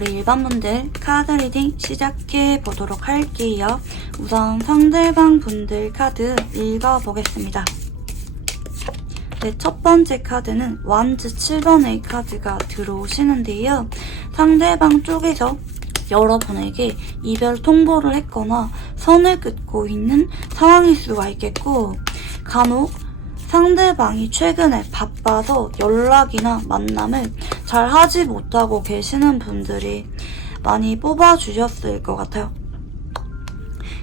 우리 일반분들 카드 리딩 시작해 보도록 할게요. 우선 상대방 분들 카드 읽어보겠습니다. 네, 첫 번째 카드는 완즈 7번의 카드가 들어오시는데요. 상대방 쪽에서 여러분에게 이별 통보를 했거나 선을 긋고 있는 상황일 수가 있겠고, 간혹 상대방이 최근에 바빠서 연락이나 만남을 잘 하지 못하고 계시는 분들이 많이 뽑아주셨을 것 같아요.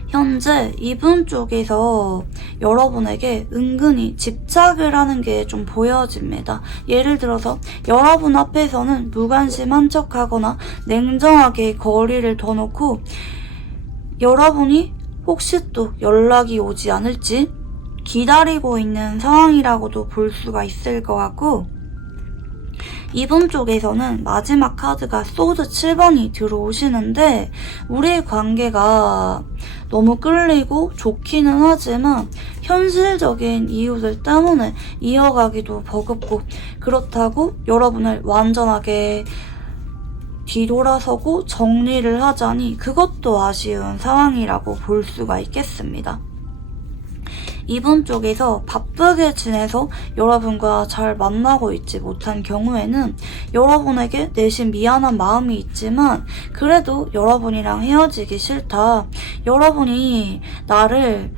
현재 이분 쪽에서 여러분에게 은근히 집착을 하는 게 좀 보여집니다. 예를 들어서 여러분 앞에서는 무관심한 척하거나 냉정하게 거리를 둬놓고 여러분이 혹시 또 연락이 오지 않을지 기다리고 있는 상황이라고도 볼 수가 있을 것 같고, 이분 쪽에서는 마지막 카드가 소드 7번이 들어오시는데, 우리의 관계가 너무 끌리고 좋기는 하지만 현실적인 이유들 때문에 이어가기도 버겁고, 그렇다고 여러분을 완전하게 뒤돌아서고 정리를 하자니 그것도 아쉬운 상황이라고 볼 수가 있겠습니다. 이분 쪽에서 바쁘게 지내서 여러분과 잘 만나고 있지 못한 경우에는 여러분에게 내심 미안한 마음이 있지만 그래도 여러분이랑 헤어지기 싫다, 여러분이 나를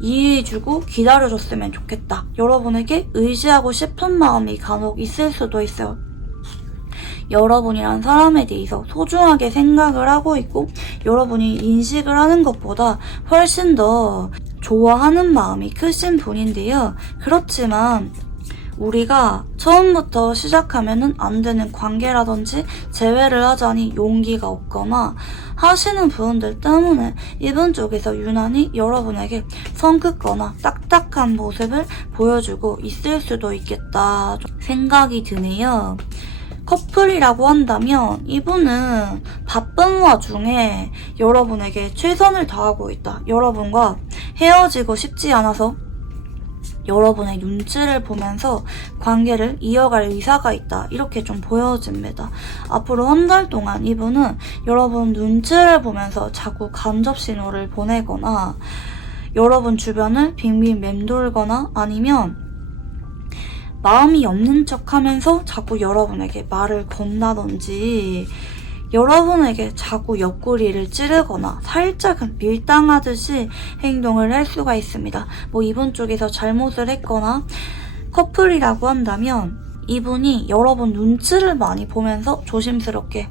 이해해주고 기다려줬으면 좋겠다, 여러분에게 의지하고 싶은 마음이 간혹 있을 수도 있어요. 여러분이란 사람에 대해서 소중하게 생각을 하고 있고 여러분이 인식을 하는 것보다 훨씬 더 좋아하는 마음이 크신 분인데요. 그렇지만 우리가 처음부터 시작하면은 안 되는 관계라든지 재회를 하자니 용기가 없거나 하시는 분들 때문에 이분 쪽에서 유난히 여러분에게 선 긋거나 딱딱한 모습을 보여주고 있을 수도 있겠다 생각이 드네요. 커플이라고 한다면 이분은 바쁜 와중에 여러분에게 최선을 다하고 있다, 여러분과 헤어지고 싶지 않아서 여러분의 눈치를 보면서 관계를 이어갈 의사가 있다, 이렇게 좀 보여집니다. 앞으로 한 달 동안 이분은 여러분 눈치를 보면서 자꾸 간접 신호를 보내거나 여러분 주변을 빙빙 맴돌거나 아니면 마음이 없는 척 하면서 자꾸 여러분에게 말을 건다든지 여러분에게 자꾸 옆구리를 찌르거나 살짝은 밀당하듯이 행동을 할 수가 있습니다. 이분 쪽에서 잘못을 했거나 커플이라고 한다면 이분이 여러분 눈치를 많이 보면서 조심스럽게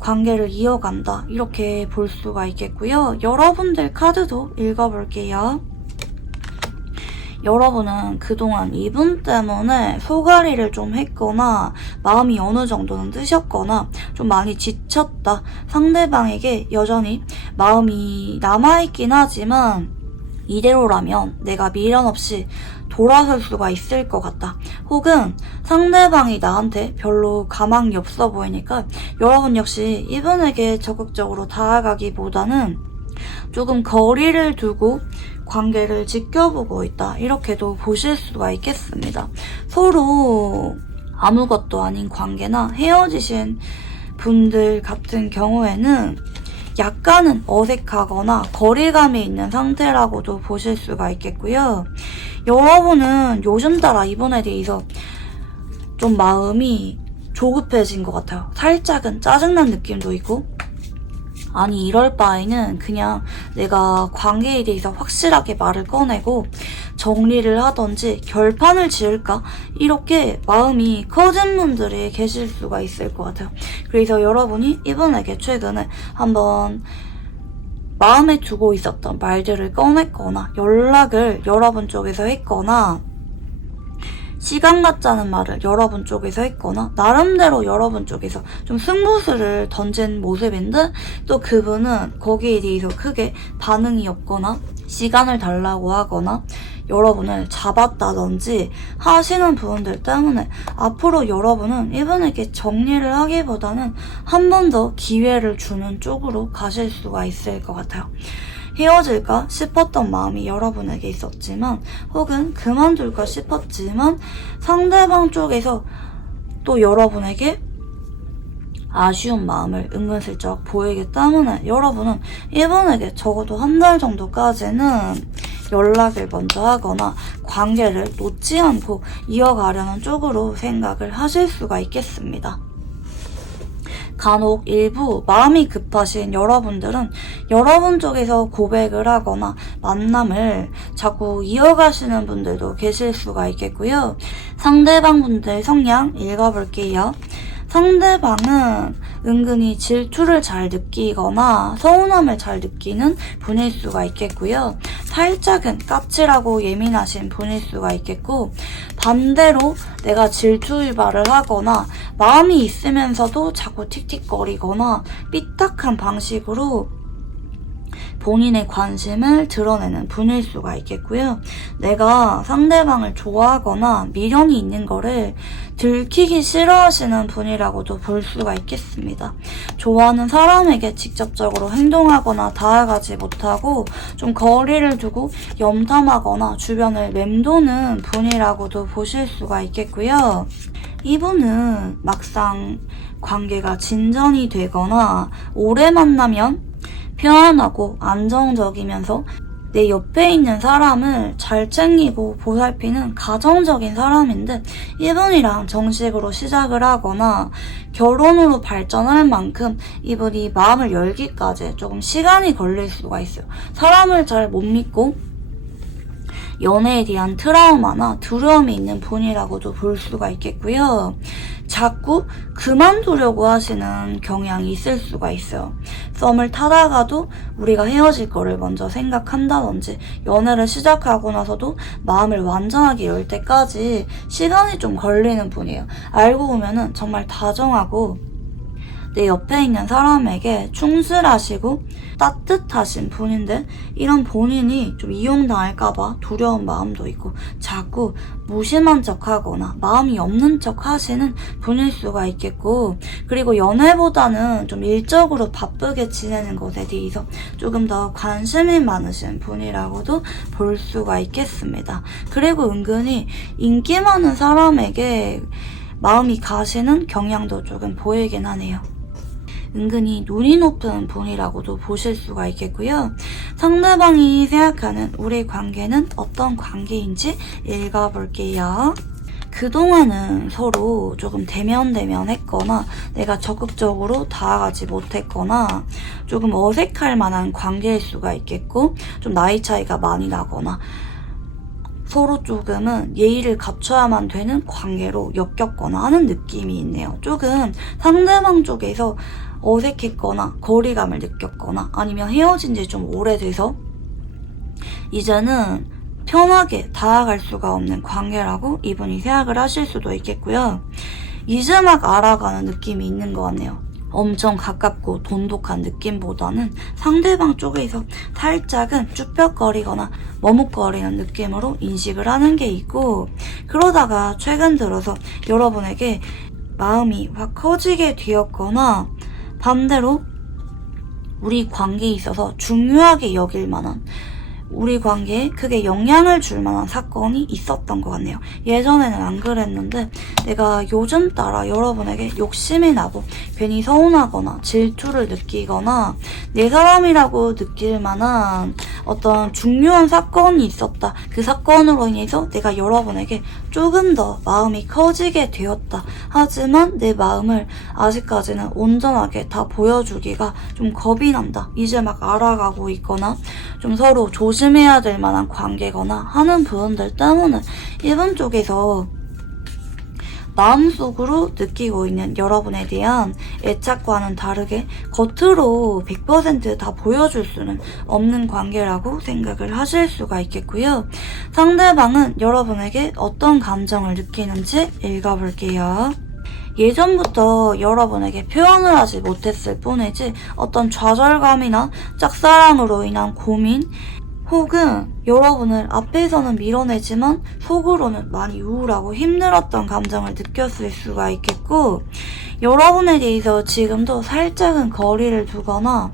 관계를 이어간다, 이렇게 볼 수가 있겠고요. 여러분들 카드도 읽어볼게요. 여러분은 그동안 이분 때문에 소가리를 좀 했거나 마음이 어느 정도는 뜨셨거나 좀 많이 지쳤다, 상대방에게 여전히 마음이 남아있긴 하지만 이대로라면 내가 미련 없이 돌아설 수가 있을 것 같다, 혹은 상대방이 나한테 별로 가망이 없어 보이니까 여러분 역시 이분에게 적극적으로 다가가기보다는 조금 거리를 두고 관계를 지켜보고 있다, 이렇게도 보실 수가 있겠습니다. 서로 아무것도 아닌 관계나 헤어지신 분들 같은 경우에는 약간은 어색하거나 거리감이 있는 상태라고도 보실 수가 있겠고요. 여러분은 요즘 따라 이분에 대해서 좀 마음이 조급해진 것 같아요. 살짝은 짜증난 느낌도 있고, 아니 이럴 바에는 그냥 내가 관계에 대해서 확실하게 말을 꺼내고 정리를 하던지 결판을 지을까, 이렇게 마음이 커진 분들이 계실 수가 있을 것 같아요. 그래서 여러분이 이분에게 최근에 한번 마음에 두고 있었던 말들을 꺼냈거나 연락을 여러분 쪽에서 했거나 시간 갖자는 말을 여러분 쪽에서 했거나 나름대로 여러분 쪽에서 좀 승부수를 던진 모습인데 또 그분은 거기에 대해서 크게 반응이 없거나 시간을 달라고 하거나 여러분을 잡았다든지 하시는 부분들 때문에 앞으로 여러분은 이분에게 정리를 하기보다는 한 번 더 기회를 주는 쪽으로 가실 수가 있을 것 같아요. 헤어질까 싶었던 마음이 여러분에게 있었지만 혹은 그만둘까 싶었지만 상대방 쪽에서 또 여러분에게 아쉬운 마음을 은근슬쩍 보이기 때문에 여러분은 이분에게 적어도 한 달 정도까지는 연락을 먼저 하거나 관계를 놓지 않고 이어가려는 쪽으로 생각을 하실 수가 있겠습니다. 간혹 일부 마음이 급하신 여러분들은 여러분 쪽에서 고백을 하거나 만남을 자꾸 이어가시는 분들도 계실 수가 있겠고요. 상대방 분들 성향 읽어볼게요. 상대방은 은근히 질투를 잘 느끼거나 서운함을 잘 느끼는 분일 수가 있겠고요. 살짝은 까칠하고 예민하신 분일 수가 있겠고, 반대로 내가 질투 유발을 하거나 마음이 있으면서도 자꾸 틱틱거리거나 삐딱한 방식으로 본인의 관심을 드러내는 분일 수가 있겠고요. 내가 상대방을 좋아하거나 미련이 있는 거를 들키기 싫어하시는 분이라고도 볼 수가 있겠습니다. 좋아하는 사람에게 직접적으로 행동하거나 다가가지 못하고 좀 거리를 두고 염탐하거나 주변을 맴도는 분이라고도 보실 수가 있겠고요. 이분은 막상 관계가 진전이 되거나 오래 만나면 편안하고 안정적이면서 내 옆에 있는 사람을 잘 챙기고 보살피는 가정적인 사람인데, 이분이랑 정식으로 시작을 하거나 결혼으로 발전할 만큼 이분이 마음을 열기까지 조금 시간이 걸릴 수가 있어요. 사람을 잘 못 믿고 연애에 대한 트라우마나 두려움이 있는 분이라고도 볼 수가 있겠고요. 자꾸 그만두려고 하시는 경향이 있을 수가 있어요. 썸을 타다가도 우리가 헤어질 거를 먼저 생각한다든지, 연애를 시작하고 나서도 마음을 완전하게 열 때까지 시간이 좀 걸리는 분이에요. 알고 보면은 정말 다정하고 내 옆에 있는 사람에게 충실하시고 따뜻하신 분인데, 이런 본인이 좀 이용당할까봐 두려운 마음도 있고 자꾸 무심한 척하거나 마음이 없는 척 하시는 분일 수가 있겠고, 그리고 연애보다는 좀 일적으로 바쁘게 지내는 것에 대해서 조금 더 관심이 많으신 분이라고도 볼 수가 있겠습니다. 그리고 은근히 인기 많은 사람에게 마음이 가시는 경향도 조금 보이긴 하네요. 은근히 눈이 높은 분이라고도 보실 수가 있겠고요. 상대방이 생각하는 우리 관계는 어떤 관계인지 읽어볼게요. 그동안은 서로 조금 대면했거나 내가 적극적으로 다가가지 못했거나 조금 어색할 만한 관계일 수가 있겠고, 좀 나이 차이가 많이 나거나 서로 조금은 예의를 갖춰야만 되는 관계로 엮였거나 하는 느낌이 있네요. 조금 상대방 쪽에서 어색했거나 거리감을 느꼈거나 아니면 헤어진 지 좀 오래돼서 이제는 편하게 다가갈 수가 없는 관계라고 이분이 생각을 하실 수도 있겠고요. 이제 막 알아가는 느낌이 있는 것 같네요. 엄청 가깝고 돈독한 느낌보다는 상대방 쪽에서 살짝은 쭈뼛거리거나 머뭇거리는 느낌으로 인식을 하는 게 있고, 그러다가 최근 들어서 여러분에게 마음이 확 커지게 되었거나 반대로 우리 관계에 있어서 중요하게 여길 만한, 우리 관계에 크게 영향을 줄 만한 사건이 있었던 것 같네요. 예전에는 안 그랬는데 내가 요즘 따라 여러분에게 욕심이 나고 괜히 서운하거나 질투를 느끼거나 내 사람이라고 느낄 만한 어떤 중요한 사건이 있었다. 그 사건으로 인해서 내가 여러분에게 조금 더 마음이 커지게 되었다. 하지만 내 마음을 아직까지는 온전하게 다 보여주기가 좀 겁이 난다. 이제 막 알아가고 있거나 좀 서로 조심해야 될 만한 관계거나 하는 부분들 때문에 이분 쪽에서 마음속으로 느끼고 있는 여러분에 대한 애착과는 다르게 겉으로 100% 다 보여줄 수는 없는 관계라고 생각을 하실 수가 있겠고요. 상대방은 여러분에게 어떤 감정을 느끼는지 읽어볼게요. 예전부터 여러분에게 표현을 하지 못했을 뿐이지 어떤 좌절감이나 짝사랑으로 인한 고민, 혹은 여러분을 앞에서는 밀어내지만 속으로는 많이 우울하고 힘들었던 감정을 느꼈을 수가 있겠고, 여러분에 대해서 지금도 살짝은 거리를 두거나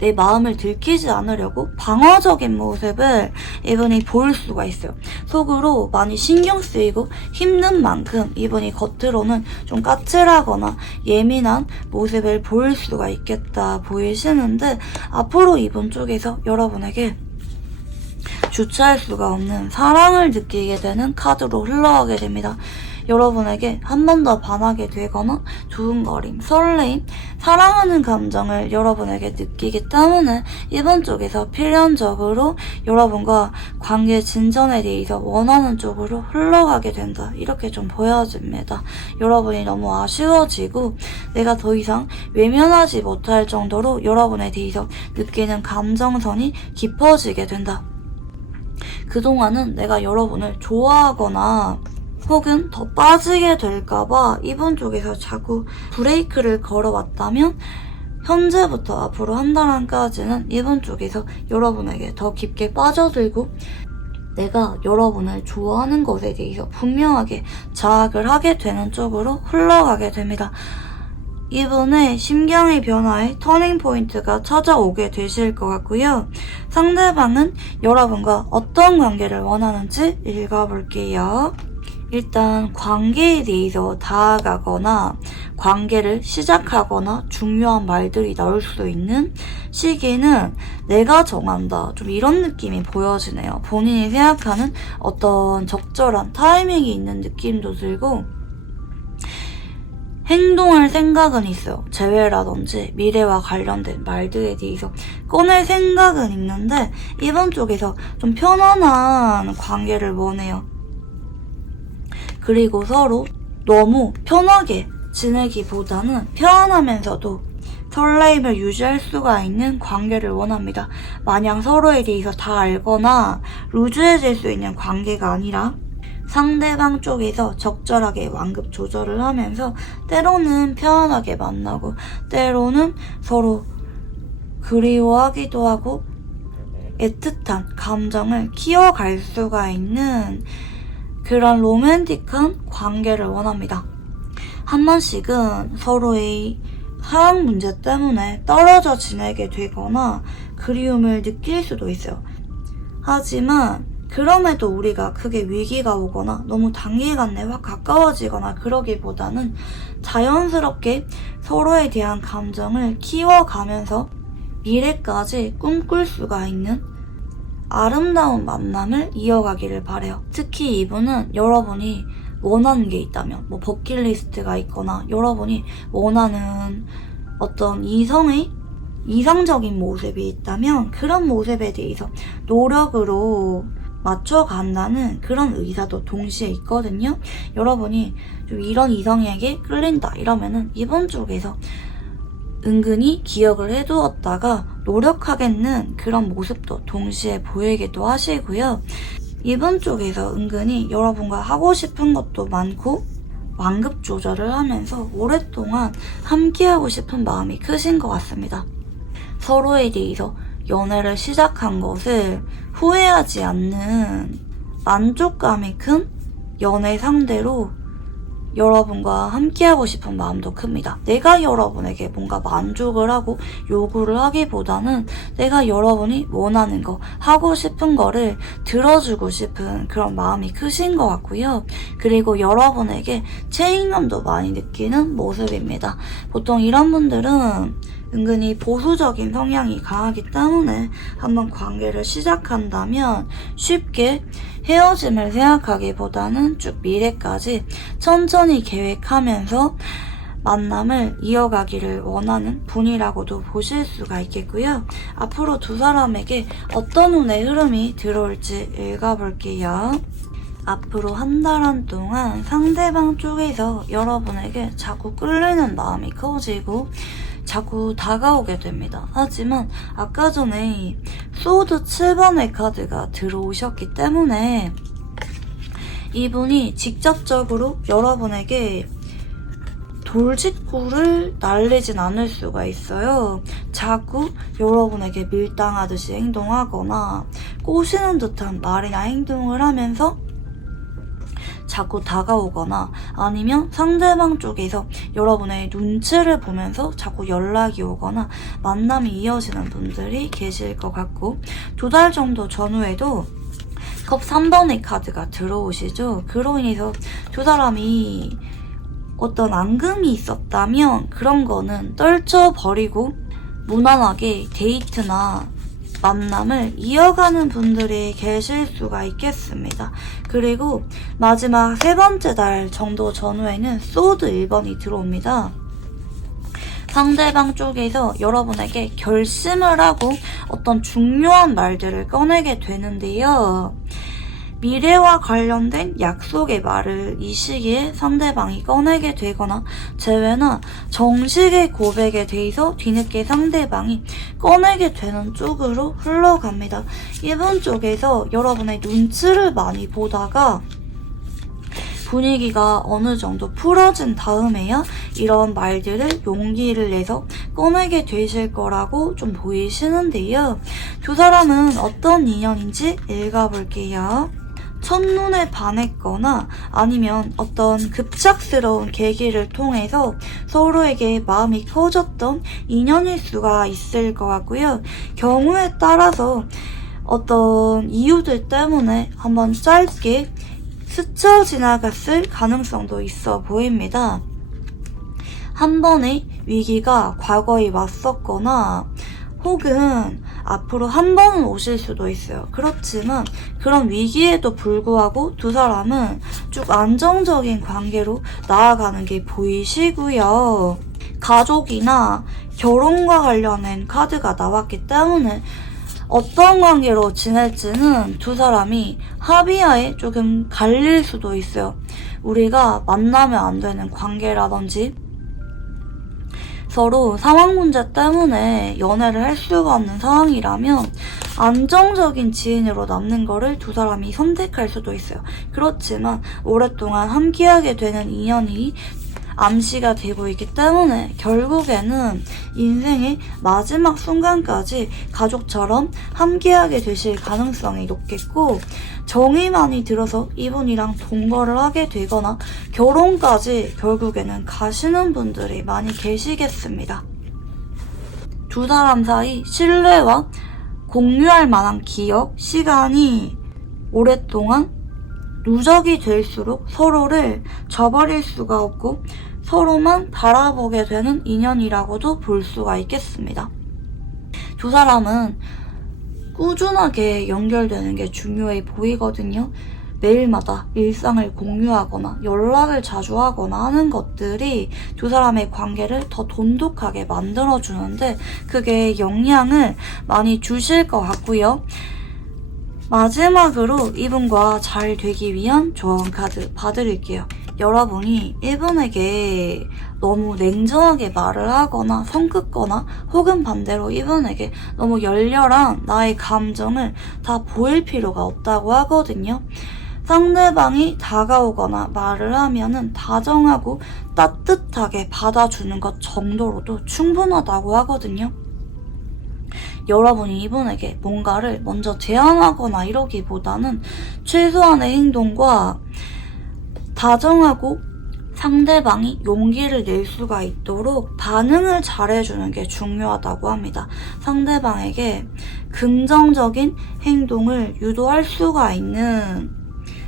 내 마음을 들키지 않으려고 방어적인 모습을 이분이 보일 수가 있어요. 속으로 많이 신경 쓰이고 힘든 만큼 이분이 겉으로는 좀 까칠하거나 예민한 모습을 보일 수가 있겠다 보이시는데, 앞으로 이분 쪽에서 여러분에게 주체할 수가 없는 사랑을 느끼게 되는 카드로 흘러가게 됩니다. 여러분에게 한 번 더 반하게 되거나 두근거림, 설레임, 사랑하는 감정을 여러분에게 느끼기 때문에 이번 쪽에서 필연적으로 여러분과 관계 진전에 대해서 원하는 쪽으로 흘러가게 된다. 이렇게 좀 보여집니다. 여러분이 너무 아쉬워지고 내가 더 이상 외면하지 못할 정도로 여러분에 대해서 느끼는 감정선이 깊어지게 된다. 그동안은 내가 여러분을 좋아하거나 혹은 더 빠지게 될까봐 이분 쪽에서 자꾸 브레이크를 걸어왔다면, 현재부터 앞으로 한 달 안까지는 이분 쪽에서 여러분에게 더 깊게 빠져들고 내가 여러분을 좋아하는 것에 대해서 분명하게 자학을 하게 되는 쪽으로 흘러가게 됩니다. 이분의 심경의 변화에 터닝 포인트가 찾아오게 되실 것 같고요. 상대방은 여러분과 어떤 관계를 원하는지 읽어볼게요. 일단 관계에 대해서 다가가거나 관계를 시작하거나 중요한 말들이 나올 수 있는 시기는 내가 정한다, 좀 이런 느낌이 보여지네요. 본인이 생각하는 어떤 적절한 타이밍이 있는 느낌도 들고, 행동할 생각은 있어요. 재회라든지 미래와 관련된 말들에 대해서 꺼낼 생각은 있는데 이번 쪽에서 좀 편안한 관계를 원해요. 그리고 서로 너무 편하게 지내기보다는 편안하면서도 설레임을 유지할 수가 있는 관계를 원합니다. 마냥 서로에 대해서 다 알거나 루즈해질 수 있는 관계가 아니라 상대방 쪽에서 적절하게 완급 조절을 하면서 때로는 편안하게 만나고 때로는 서로 그리워하기도 하고 애틋한 감정을 키워갈 수가 있는 그런 로맨틱한 관계를 원합니다. 한 번씩은 서로의 사랑 문제 때문에 떨어져 지내게 되거나 그리움을 느낄 수도 있어요. 하지만 그럼에도 우리가 크게 위기가 오거나 너무 단기간에 확 가까워지거나 그러기보다는 자연스럽게 서로에 대한 감정을 키워가면서 미래까지 꿈꿀 수가 있는 아름다운 만남을 이어가기를 바래요. 특히 이분은 여러분이 원하는 게 있다면, 뭐 버킷리스트가 있거나 여러분이 원하는 어떤 이성의 이상적인 모습이 있다면 그런 모습에 대해서 노력으로 맞춰간다는 그런 의사도 동시에 있거든요. 여러분이 좀 이런 이성에게 끌린다 이러면은 이번 쪽에서 은근히 기억을 해두었다가 노력하겠는 그런 모습도 동시에 보이기도 하시고요. 이번 쪽에서 은근히 여러분과 하고 싶은 것도 많고 완급 조절을 하면서 오랫동안 함께하고 싶은 마음이 크신 것 같습니다. 서로에 대해서 연애를 시작한 것을 후회하지 않는 만족감이 큰 연애 상대로 여러분과 함께하고 싶은 마음도 큽니다. 내가 여러분에게 뭔가 만족을 하고 요구를 하기보다는 내가 여러분이 원하는 거, 하고 싶은 거를 들어주고 싶은 그런 마음이 크신 것 같고요. 그리고 여러분에게 책임감도 많이 느끼는 모습입니다. 보통 이런 분들은 은근히 보수적인 성향이 강하기 때문에 한번 관계를 시작한다면 쉽게 헤어짐을 생각하기보다는 쭉 미래까지 천천히 계획하면서 만남을 이어가기를 원하는 분이라고도 보실 수가 있겠고요. 앞으로 두 사람에게 어떤 운의 흐름이 들어올지 읽어볼게요. 앞으로 한 달 한 동안 상대방 쪽에서 여러분에게 자꾸 끌리는 마음이 커지고 자꾸 다가오게 됩니다. 하지만 아까 전에 소드 7번의 카드가 들어오셨기 때문에 이분이 직접적으로 여러분에게 돌직구를 날리진 않을 수가 있어요. 자꾸 여러분에게 밀당하듯이 행동하거나 꼬시는 듯한 말이나 행동을 하면서 자꾸 다가오거나 아니면 상대방 쪽에서 여러분의 눈치를 보면서 자꾸 연락이 오거나 만남이 이어지는 분들이 계실 것 같고, 2달 정도 전후에도 컵 3번의 카드가 들어오시죠. 그로 인해서 두 사람이 어떤 앙금이 있었다면 그런 거는 떨쳐버리고 무난하게 데이트나 만남을 이어가는 분들이 계실 수가 있겠습니다. 그리고 마지막 3번째 달 정도 전후에는 소드 1번이 들어옵니다. 상대방 쪽에서 여러분에게 결심을 하고 어떤 중요한 말들을 꺼내게 되는데요. 미래와 관련된 약속의 말을 이 시기에 상대방이 꺼내게 되거나 재회나 정식의 고백에 대해서 뒤늦게 상대방이 꺼내게 되는 쪽으로 흘러갑니다. 이번 쪽에서 여러분의 눈치를 많이 보다가 분위기가 어느 정도 풀어진 다음에야 이런 말들을 용기를 내서 꺼내게 되실 거라고 좀 보이시는데요. 두 사람은 어떤 인연인지 읽어볼게요. 첫눈에 반했거나 아니면 어떤 급작스러운 계기를 통해서 서로에게 마음이 커졌던 인연일 수가 있을 것 같고요. 경우에 따라서 어떤 이유들 때문에 한번 짧게 스쳐 지나갔을 가능성도 있어 보입니다. 한 번의 위기가 과거에 왔었거나 혹은 앞으로 한 번은 오실 수도 있어요. 그렇지만 그런 위기에도 불구하고 두 사람은 쭉 안정적인 관계로 나아가는 게 보이시고요. 가족이나 결혼과 관련된 카드가 나왔기 때문에 어떤 관계로 지낼지는 두 사람이 합의하에 조금 갈릴 수도 있어요. 우리가 만나면 안 되는 관계라든지 서로 상황 문제 때문에 연애를 할 수가 없는 상황이라면 안정적인 지인으로 남는 거를 두 사람이 선택할 수도 있어요. 그렇지만 오랫동안 함께하게 되는 인연이 암시가 되고 있기 때문에 결국에는 인생의 마지막 순간까지 가족처럼 함께하게 되실 가능성이 높겠고, 정이 많이 들어서 이분이랑 동거를 하게 되거나 결혼까지 결국에는 가시는 분들이 많이 계시겠습니다. 두 사람 사이 신뢰와 공유할 만한 기억, 시간이 오랫동안 누적이 될수록 서로를 저버릴 수가 없고 서로만 바라보게 되는 인연이라고도 볼 수가 있겠습니다. 두 사람은 꾸준하게 연결되는 게 중요해 보이거든요. 매일마다 일상을 공유하거나 연락을 자주 하거나 하는 것들이 두 사람의 관계를 더 돈독하게 만들어주는데 그게 영향을 많이 주실 것 같고요. 마지막으로 이분과 잘 되기 위한 조언 카드 봐드릴게요. 여러분이 이분에게 너무 냉정하게 말을 하거나 성급거나 혹은 반대로 이분에게 너무 열렬한 나의 감정을 다 보일 필요가 없다고 하거든요. 상대방이 다가오거나 말을 하면은 다정하고 따뜻하게 받아주는 것 정도로도 충분하다고 하거든요. 여러분이 이분에게 뭔가를 먼저 제안하거나 이러기보다는 최소한의 행동과 다정하고 상대방이 용기를 낼 수가 있도록 반응을 잘해주는 게 중요하다고 합니다. 상대방에게 긍정적인 행동을 유도할 수가 있는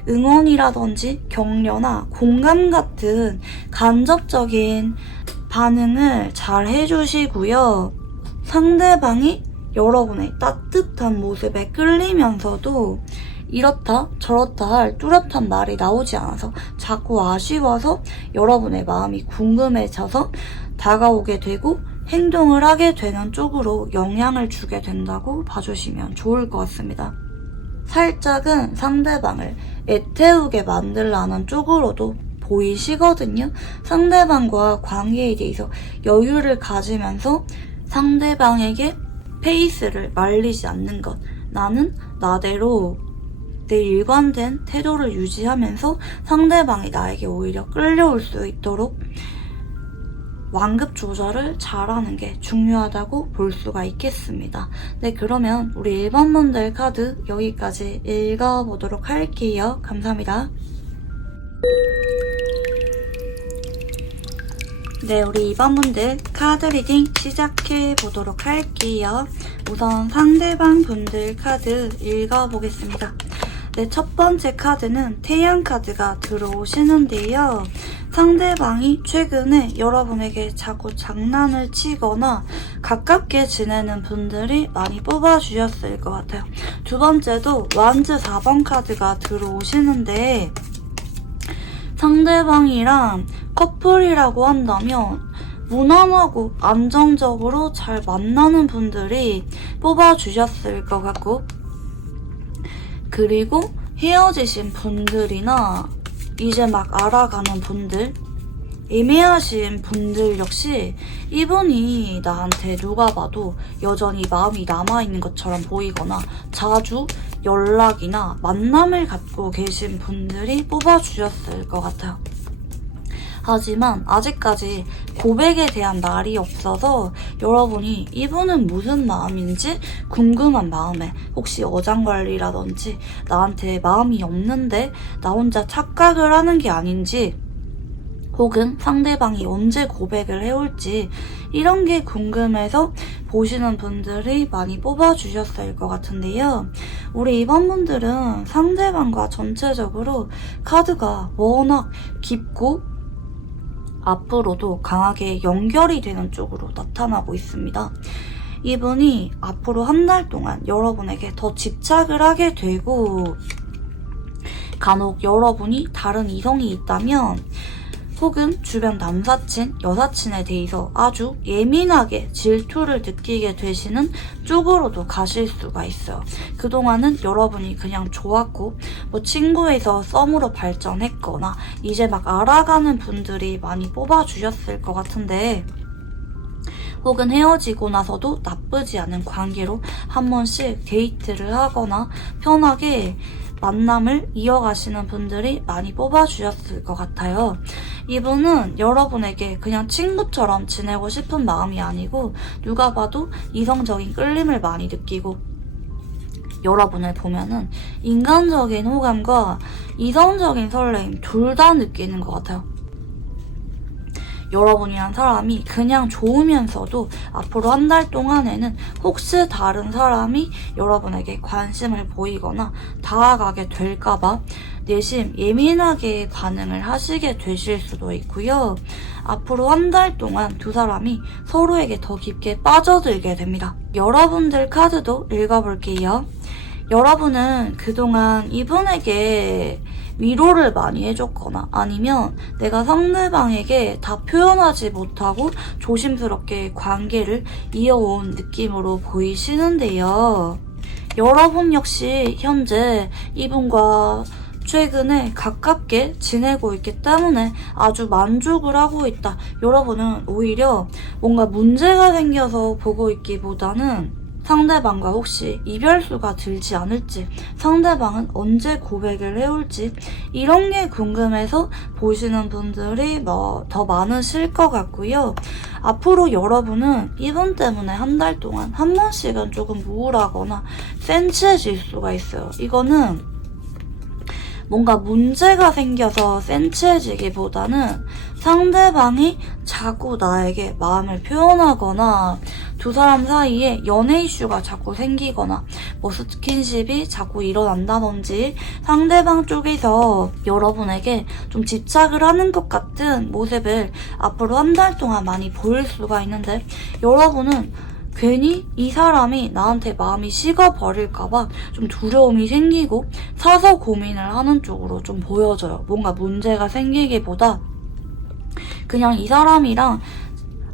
응원이라든지 격려나 공감 같은 간접적인 반응을 잘 해주시고요. 상대방이 여러분의 따뜻한 모습에 끌리면서도 이렇다 저렇다 할 뚜렷한 말이 나오지 않아서 자꾸 아쉬워서 여러분의 마음이 궁금해져서 다가오게 되고 행동을 하게 되는 쪽으로 영향을 주게 된다고 봐주시면 좋을 것 같습니다. 살짝은 상대방을 애태우게 만들라는 쪽으로도 보이시거든요. 상대방과 관계에 대해서 여유를 가지면서 상대방에게 페이스를 말리지 않는 것, 나는 나대로 내 일관된 태도를 유지하면서 상대방이 나에게 오히려 끌려올 수 있도록 완급 조절을 잘하는 게 중요하다고 볼 수가 있겠습니다. 네, 그러면 우리 1번 분들 카드 여기까지 읽어보도록 할게요. 감사합니다. 네, 우리 이번 분들 카드 리딩 시작해 보도록 할게요. 우선 상대방 분들 카드 읽어보겠습니다. 네, 첫 번째 카드는 태양 카드가 들어오시는데요. 상대방이 최근에 여러분에게 자꾸 장난을 치거나 가깝게 지내는 분들이 많이 뽑아주셨을 것 같아요. 두 번째도 완즈 4번 카드가 들어오시는데 상대방이랑 커플이라고 한다면 무난하고 안정적으로 잘 만나는 분들이 뽑아주셨을 것 같고, 그리고 헤어지신 분들이나 이제 막 알아가는 분들, 애매하신 분들 역시 이분이 나한테 누가 봐도 여전히 마음이 남아있는 것처럼 보이거나 자주 연락이나 만남을 갖고 계신 분들이 뽑아주셨을 것 같아요. 하지만 아직까지 고백에 대한 말이 없어서 여러분이 이분은 무슨 마음인지 궁금한 마음에 혹시 어장관리라든지 나한테 마음이 없는데 나 혼자 착각을 하는 게 아닌지, 혹은 상대방이 언제 고백을 해올지 이런 게 궁금해서 보시는 분들이 많이 뽑아주셨을 것 같은데요. 우리 이번 분들은 상대방과 전체적으로 카드가 워낙 깊고 앞으로도 강하게 연결이 되는 쪽으로 나타나고 있습니다. 이분이 앞으로 한 달 동안 여러분에게 더 집착을 하게 되고, 간혹 여러분이 다른 이성이 있다면 혹은 주변 남사친, 여사친에 대해서 아주 예민하게 질투를 느끼게 되시는 쪽으로도 가실 수가 있어요. 그동안은 여러분이 그냥 좋았고 뭐 친구에서 썸으로 발전했거나 이제 막 알아가는 분들이 많이 뽑아주셨을 것 같은데, 혹은 헤어지고 나서도 나쁘지 않은 관계로 한 번씩 데이트를 하거나 편하게 만남을 이어가시는 분들이 많이 뽑아주셨을 것 같아요. 이분은 여러분에게 그냥 친구처럼 지내고 싶은 마음이 아니고 누가 봐도 이성적인 끌림을 많이 느끼고, 여러분을 보면은 인간적인 호감과 이성적인 설레임 둘 다 느끼는 것 같아요. 여러분이란 사람이 그냥 좋으면서도 앞으로 한 달 동안에는 혹시 다른 사람이 여러분에게 관심을 보이거나 다가가게 될까봐 내심 예민하게 반응을 하시게 되실 수도 있고요. 앞으로 한 달 동안 두 사람이 서로에게 더 깊게 빠져들게 됩니다. 여러분들 카드도 읽어볼게요. 여러분은 그동안 이분에게 위로를 많이 해줬거나 아니면 내가 상대방에게 다 표현하지 못하고 조심스럽게 관계를 이어온 느낌으로 보이시는데요. 여러분 역시 현재 이분과 최근에 가깝게 지내고 있기 때문에 아주 만족을 하고 있다. 여러분은 오히려 뭔가 문제가 생겨서 보고 있기보다는 상대방과 혹시 이별수가 들지 않을지, 상대방은 언제 고백을 해올지 이런 게 궁금해서 보시는 분들이 더 많으실 것 같고요. 앞으로 여러분은 이분 때문에 한 달 동안 한 번씩은 조금 우울하거나 센치해질 수가 있어요. 이거는 뭔가 문제가 생겨서 센치해지기보다는 상대방이 자꾸 나에게 마음을 표현하거나 두 사람 사이에 연애 이슈가 자꾸 생기거나 뭐 스킨십이 자꾸 일어난다든지 상대방 쪽에서 여러분에게 좀 집착을 하는 것 같은 모습을 앞으로 한 달 동안 많이 보일 수가 있는데, 여러분은 괜히 이 사람이 나한테 마음이 식어버릴까봐 좀 두려움이 생기고 사서 고민을 하는 쪽으로 좀 보여져요. 뭔가 문제가 생기기보다 그냥 이 사람이랑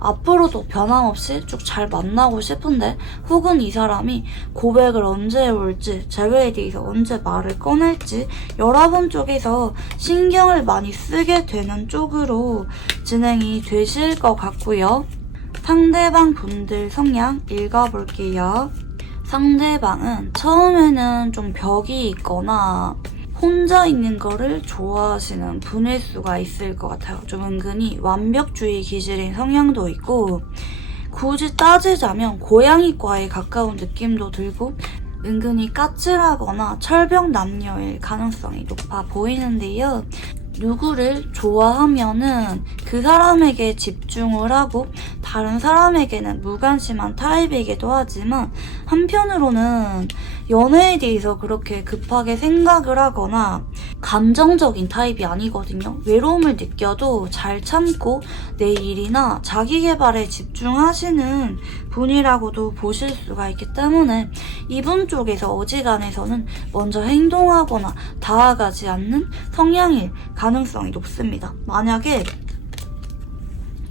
앞으로도 변함없이 쭉 잘 만나고 싶은데, 혹은 이 사람이 고백을 언제 해올지, 재회에 대해서 언제 말을 꺼낼지 여러분 쪽에서 신경을 많이 쓰게 되는 쪽으로 진행이 되실 것 같고요. 상대방 분들 성향 읽어볼게요. 상대방은 처음에는 좀 벽이 있거나 혼자 있는 거를 좋아하시는 분일 수가 있을 것 같아요. 좀 은근히 완벽주의 기질인 성향도 있고, 굳이 따지자면 고양이과에 가까운 느낌도 들고 은근히 까칠하거나 철벽 남녀일 가능성이 높아 보이는데요. 누구를 좋아하면은 그 사람에게 집중을 하고 다른 사람에게는 무관심한 타입이기도 하지만 한편으로는 연애에 대해서 그렇게 급하게 생각을 하거나 감정적인 타입이 아니거든요. 외로움을 느껴도 잘 참고 내 일이나 자기 개발에 집중하시는 분이라고도 보실 수가 있기 때문에 이분 쪽에서 어지간해서는 먼저 행동하거나 다가가지 않는 성향일 가능성이 높습니다. 만약에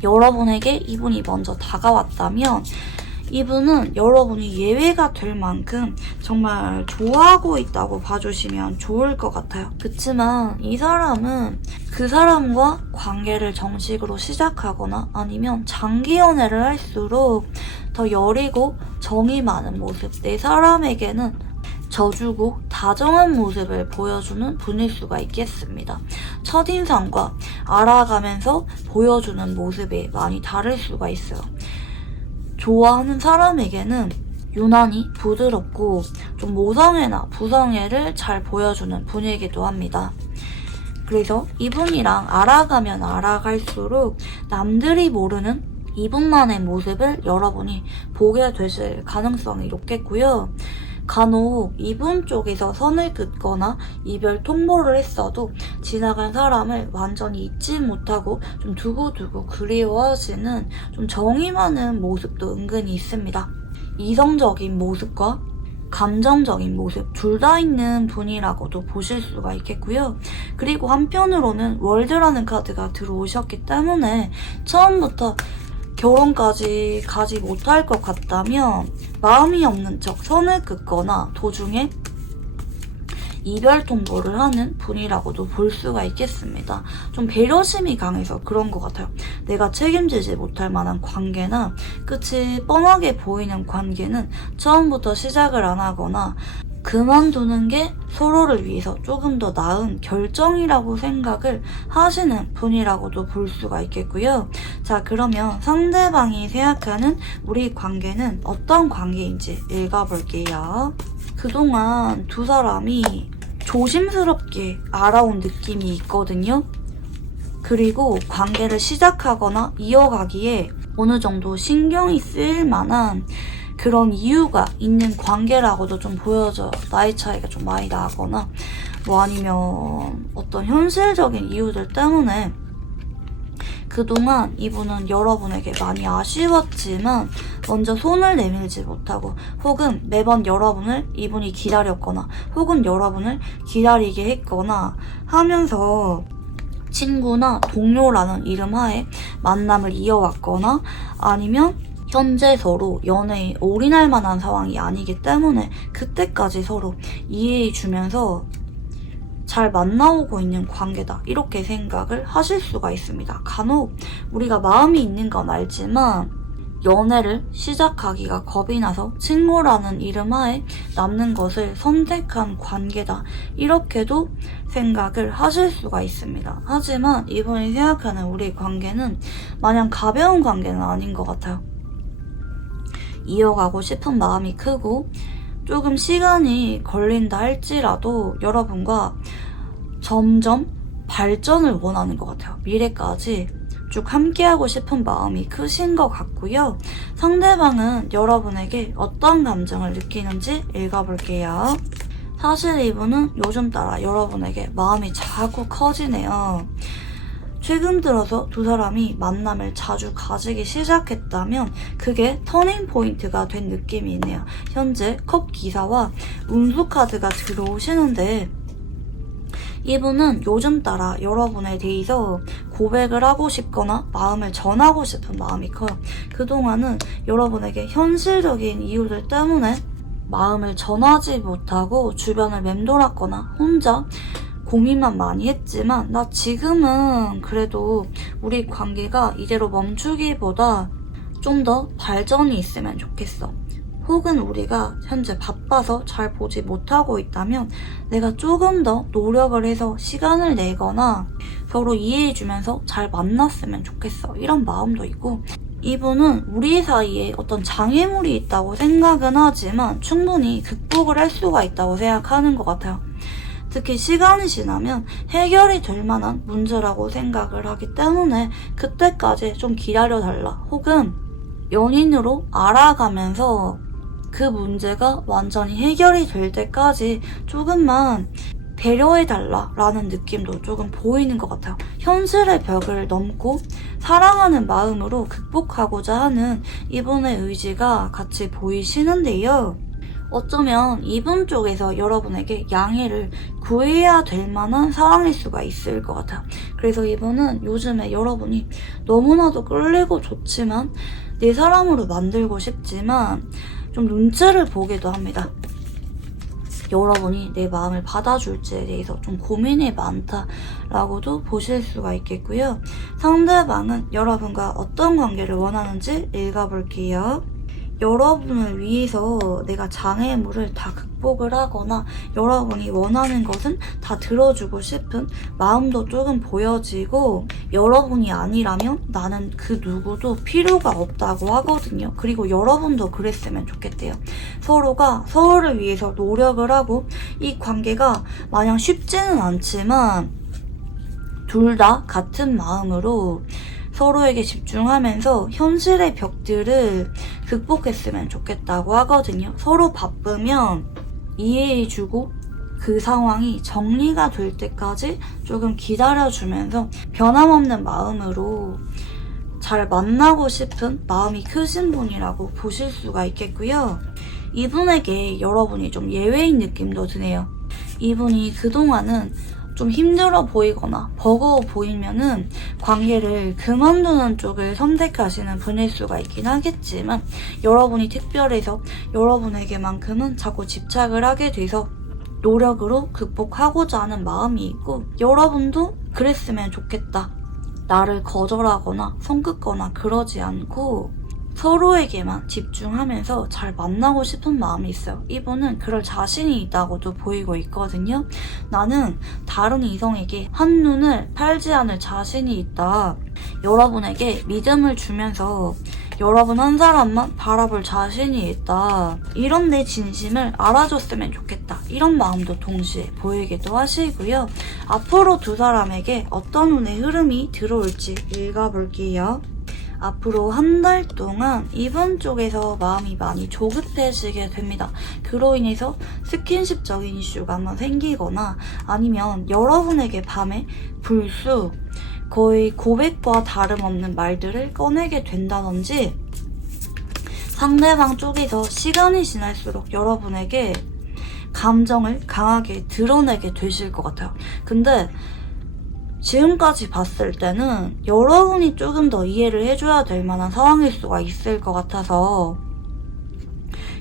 여러분에게 이분이 먼저 다가왔다면 이분은 여러분이 예외가 될 만큼 정말 좋아하고 있다고 봐주시면 좋을 것 같아요. 그치만 이 사람은 그 사람과 관계를 정식으로 시작하거나 아니면 장기 연애를 할수록 더 여리고 정이 많은 모습, 내 사람에게는 져주고 다정한 모습을 보여주는 분일 수가 있겠습니다. 첫인상과 알아가면서 보여주는 모습이 많이 다를 수가 있어요. 좋아하는 사람에게는 유난히 부드럽고 좀 모성애나 부성애를 잘 보여주는 분이기도 합니다. 그래서 이분이랑 알아가면 알아갈수록 남들이 모르는 이분만의 모습을 여러분이 보게 되실 가능성이 높겠고요. 간혹 이분 쪽에서 선을 긋거나 이별 통보를 했어도 지나간 사람을 완전히 잊지 못하고 좀 두고두고 그리워하시는 좀 정이 많은 모습도 은근히 있습니다. 이성적인 모습과 감정적인 모습 둘 다 있는 분이라고도 보실 수가 있겠고요. 그리고 한편으로는 월드라는 카드가 들어오셨기 때문에 처음부터 결혼까지 가지 못할 것 같다면 마음이 없는 척 선을 긋거나 도중에 이별 통보를 하는 분이라고도 볼 수가 있겠습니다. 좀 배려심이 강해서 그런 것 같아요. 내가 책임지지 못할 만한 관계나 끝이 뻔하게 보이는 관계는 처음부터 시작을 안 하거나 그만두는 게 서로를 위해서 조금 더 나은 결정이라고 생각을 하시는 분이라고도 볼 수가 있겠고요. 자, 그러면 상대방이 생각하는 우리 관계는 어떤 관계인지 읽어볼게요. 그동안 두 사람이 조심스럽게 알아온 느낌이 있거든요. 그리고 관계를 시작하거나 이어가기에 어느 정도 신경이 쓰일 만한 그런 이유가 있는 관계라고도 좀 보여져요. 나이 차이가 좀 많이 나거나 뭐 아니면 어떤 현실적인 이유들 때문에 그동안 이분은 여러분에게 많이 아쉬웠지만 먼저 손을 내밀지 못하고 혹은 매번 여러분을 이분이 기다렸거나 혹은 여러분을 기다리게 했거나 하면서 친구나 동료라는 이름 하에 만남을 이어왔거나 아니면 현재 서로 연애에 올인할 만한 상황이 아니기 때문에 그때까지 서로 이해해주면서 잘 만나오고 있는 관계다 이렇게 생각을 하실 수가 있습니다. 간혹 우리가 마음이 있는 건 알지만 연애를 시작하기가 겁이 나서 친구라는 이름 하에 남는 것을 선택한 관계다 이렇게도 생각을 하실 수가 있습니다. 하지만 이분이 생각하는 우리 관계는 마냥 가벼운 관계는 아닌 것 같아요. 이어가고 싶은 마음이 크고 조금 시간이 걸린다 할지라도 여러분과 점점 발전을 원하는 것 같아요. 미래까지 쭉 함께하고 싶은 마음이 크신 것 같고요. 상대방은 여러분에게 어떤 감정을 느끼는지 읽어볼게요. 사실 이분은 요즘 따라 여러분에게 마음이 자꾸 커지네요. 최근 들어서 두 사람이 만남을 자주 가지기 시작했다면 그게 터닝 포인트가 된 느낌이 있네요. 현재 컵 기사와 운수 카드가 들어오시는데 이분은 요즘 따라 여러분에 대해서 고백을 하고 싶거나 마음을 전하고 싶은 마음이 커요. 그동안은 여러분에게 현실적인 이유들 때문에 마음을 전하지 못하고 주변을 맴돌았거나 혼자 고민만 많이 했지만 나 지금은 그래도 우리 관계가 이대로 멈추기보다 좀 더 발전이 있으면 좋겠어. 혹은 우리가 현재 바빠서 잘 보지 못하고 있다면 내가 조금 더 노력을 해서 시간을 내거나 서로 이해해주면서 잘 만났으면 좋겠어. 이런 마음도 있고 이분은 우리 사이에 어떤 장애물이 있다고 생각은 하지만 충분히 극복을 할 수가 있다고 생각하는 것 같아요. 특히 시간이 지나면 해결이 될 만한 문제라고 생각을 하기 때문에 그때까지 좀 기다려달라. 혹은 연인으로 알아가면서 그 문제가 완전히 해결이 될 때까지 조금만 배려해달라라는 느낌도 조금 보이는 것 같아요. 현실의 벽을 넘고 사랑하는 마음으로 극복하고자 하는 이분의 의지가 같이 보이시는데요. 어쩌면 이분 쪽에서 여러분에게 양해를 구해야 될 만한 상황일 수가 있을 것 같아요. 그래서 이분은 요즘에 여러분이 너무나도 끌리고 좋지만 내 사람으로 만들고 싶지만 좀 눈치를 보기도 합니다. 여러분이 내 마음을 받아줄지에 대해서 좀 고민이 많다라고도 보실 수가 있겠고요. 상대방은 여러분과 어떤 관계를 원하는지 읽어볼게요. 여러분을 위해서 내가 장애물을 다 극복을 하거나 여러분이 원하는 것은 다 들어주고 싶은 마음도 조금 보여지고, 여러분이 아니라면 나는 그 누구도 필요가 없다고 하거든요. 그리고 여러분도 그랬으면 좋겠대요. 서로가 서로를 위해서 노력을 하고, 이 관계가 마냥 쉽지는 않지만 둘 다 같은 마음으로 서로에게 집중하면서 현실의 벽들을 극복했으면 좋겠다고 하거든요. 서로 바쁘면 이해해주고 그 상황이 정리가 될 때까지 조금 기다려주면서 변함없는 마음으로 잘 만나고 싶은 마음이 크신 분이라고 보실 수가 있겠고요. 이분에게 여러분이 좀 예외인 느낌도 드네요. 이분이 그동안은 좀 힘들어 보이거나 버거워 보이면은 관계를 그만두는 쪽을 선택하시는 분일 수가 있긴 하겠지만, 여러분이 특별해서 여러분에게만큼은 자꾸 집착을 하게 돼서 노력으로 극복하고자 하는 마음이 있고, 여러분도 그랬으면 좋겠다. 나를 거절하거나 성긋거나 그러지 않고 서로에게만 집중하면서 잘 만나고 싶은 마음이 있어요. 이분은 그럴 자신이 있다고도 보이고 있거든요. 나는 다른 이성에게 한눈을 팔지 않을 자신이 있다. 여러분에게 믿음을 주면서 여러분 한 사람만 바라볼 자신이 있다. 이런 내 진심을 알아줬으면 좋겠다. 이런 마음도 동시에 보이기도 하시고요. 앞으로 두 사람에게 어떤 운의 흐름이 들어올지 읽어볼게요. 앞으로 한 달 동안 이분 쪽에서 마음이 많이 조급해지게 됩니다. 그로 인해서 스킨십적인 이슈가 한번 생기거나, 아니면 여러분에게 밤에 불쑥 거의 고백과 다름없는 말들을 꺼내게 된다든지, 상대방 쪽에서 시간이 지날수록 여러분에게 감정을 강하게 드러내게 되실 것 같아요. 근데 지금까지 봤을 때는 여러분이 조금 더 이해를 해줘야 될 만한 상황일 수가 있을 것 같아서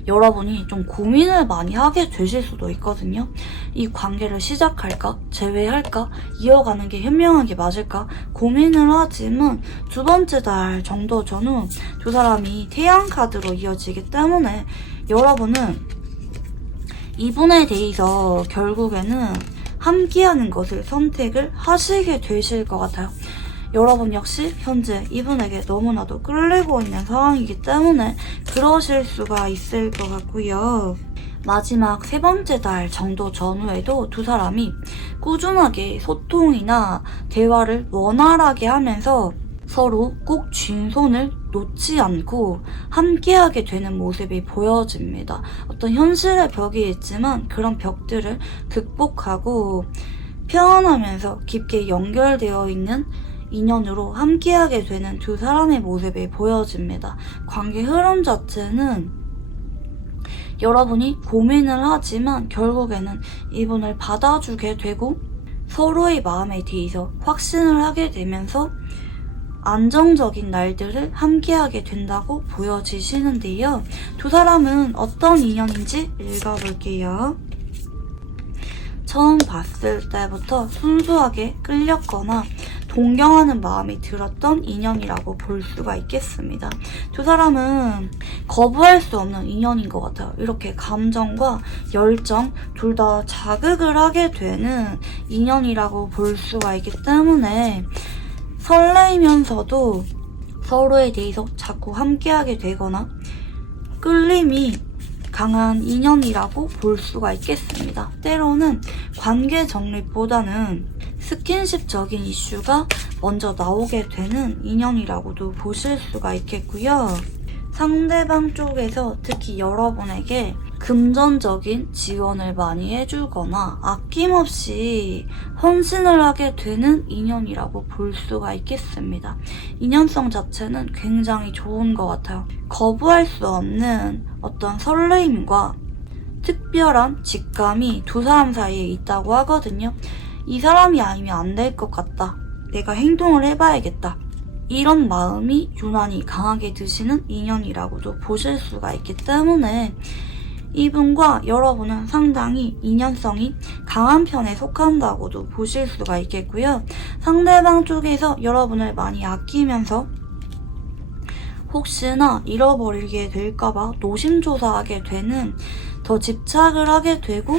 여러분이 좀 고민을 많이 하게 되실 수도 있거든요. 이 관계를 시작할까? 제외할까? 이어가는 게 현명한 게 맞을까? 고민을 하지만 두 번째 달 정도 전후 두 사람이 태양카드로 이어지기 때문에 여러분은 이분에 대해서 결국에는 함께하는 것을 선택을 하시게 되실 것 같아요. 여러분 역시 현재 이분에게 너무나도 끌리고 있는 상황이기 때문에 그러실 수가 있을 것 같고요. 마지막 세 번째 달 정도 전후에도 두 사람이 꾸준하게 소통이나 대화를 원활하게 하면서 서로 꼭 쥔 손을 놓지 않고 함께하게 되는 모습이 보여집니다. 어떤 현실의 벽이 있지만 그런 벽들을 극복하고 편안하면서 깊게 연결되어 있는 인연으로 함께하게 되는 두 사람의 모습이 보여집니다. 관계 흐름 자체는 여러분이 고민을 하지만 결국에는 이분을 받아주게 되고 서로의 마음에 대해서 확신을 하게 되면서 안정적인 날들을 함께하게 된다고 보여지시는데요. 두 사람은 어떤 인연인지 읽어볼게요. 처음 봤을 때부터 순수하게 끌렸거나 동경하는 마음이 들었던 인연이라고 볼 수가 있겠습니다. 두 사람은 거부할 수 없는 인연인 것 같아요. 이렇게 감정과 열정 둘 다 자극을 하게 되는 인연이라고 볼 수가 있기 때문에 설레이면서도 서로에 대해서 자꾸 함께하게 되거나 끌림이 강한 인연이라고 볼 수가 있겠습니다. 때로는 관계 정립보다는 스킨십적인 이슈가 먼저 나오게 되는 인연이라고도 보실 수가 있겠고요. 상대방 쪽에서 특히 여러분에게 금전적인 지원을 많이 해주거나 아낌없이 헌신을 하게 되는 인연이라고 볼 수가 있겠습니다. 인연성 자체는 굉장히 좋은 것 같아요. 거부할 수 없는 어떤 설레임과 특별한 직감이 두 사람 사이에 있다고 하거든요. 이 사람이 아니면 안 될 것 같다. 내가 행동을 해봐야겠다. 이런 마음이 유난히 강하게 드시는 인연이라고도 보실 수가 있기 때문에 이분과 여러분은 상당히 인연성이 강한 편에 속한다고도 보실 수가 있겠고요. 상대방 쪽에서 여러분을 많이 아끼면서 혹시나 잃어버리게 될까봐 노심초사하게 되는, 더 집착을 하게 되고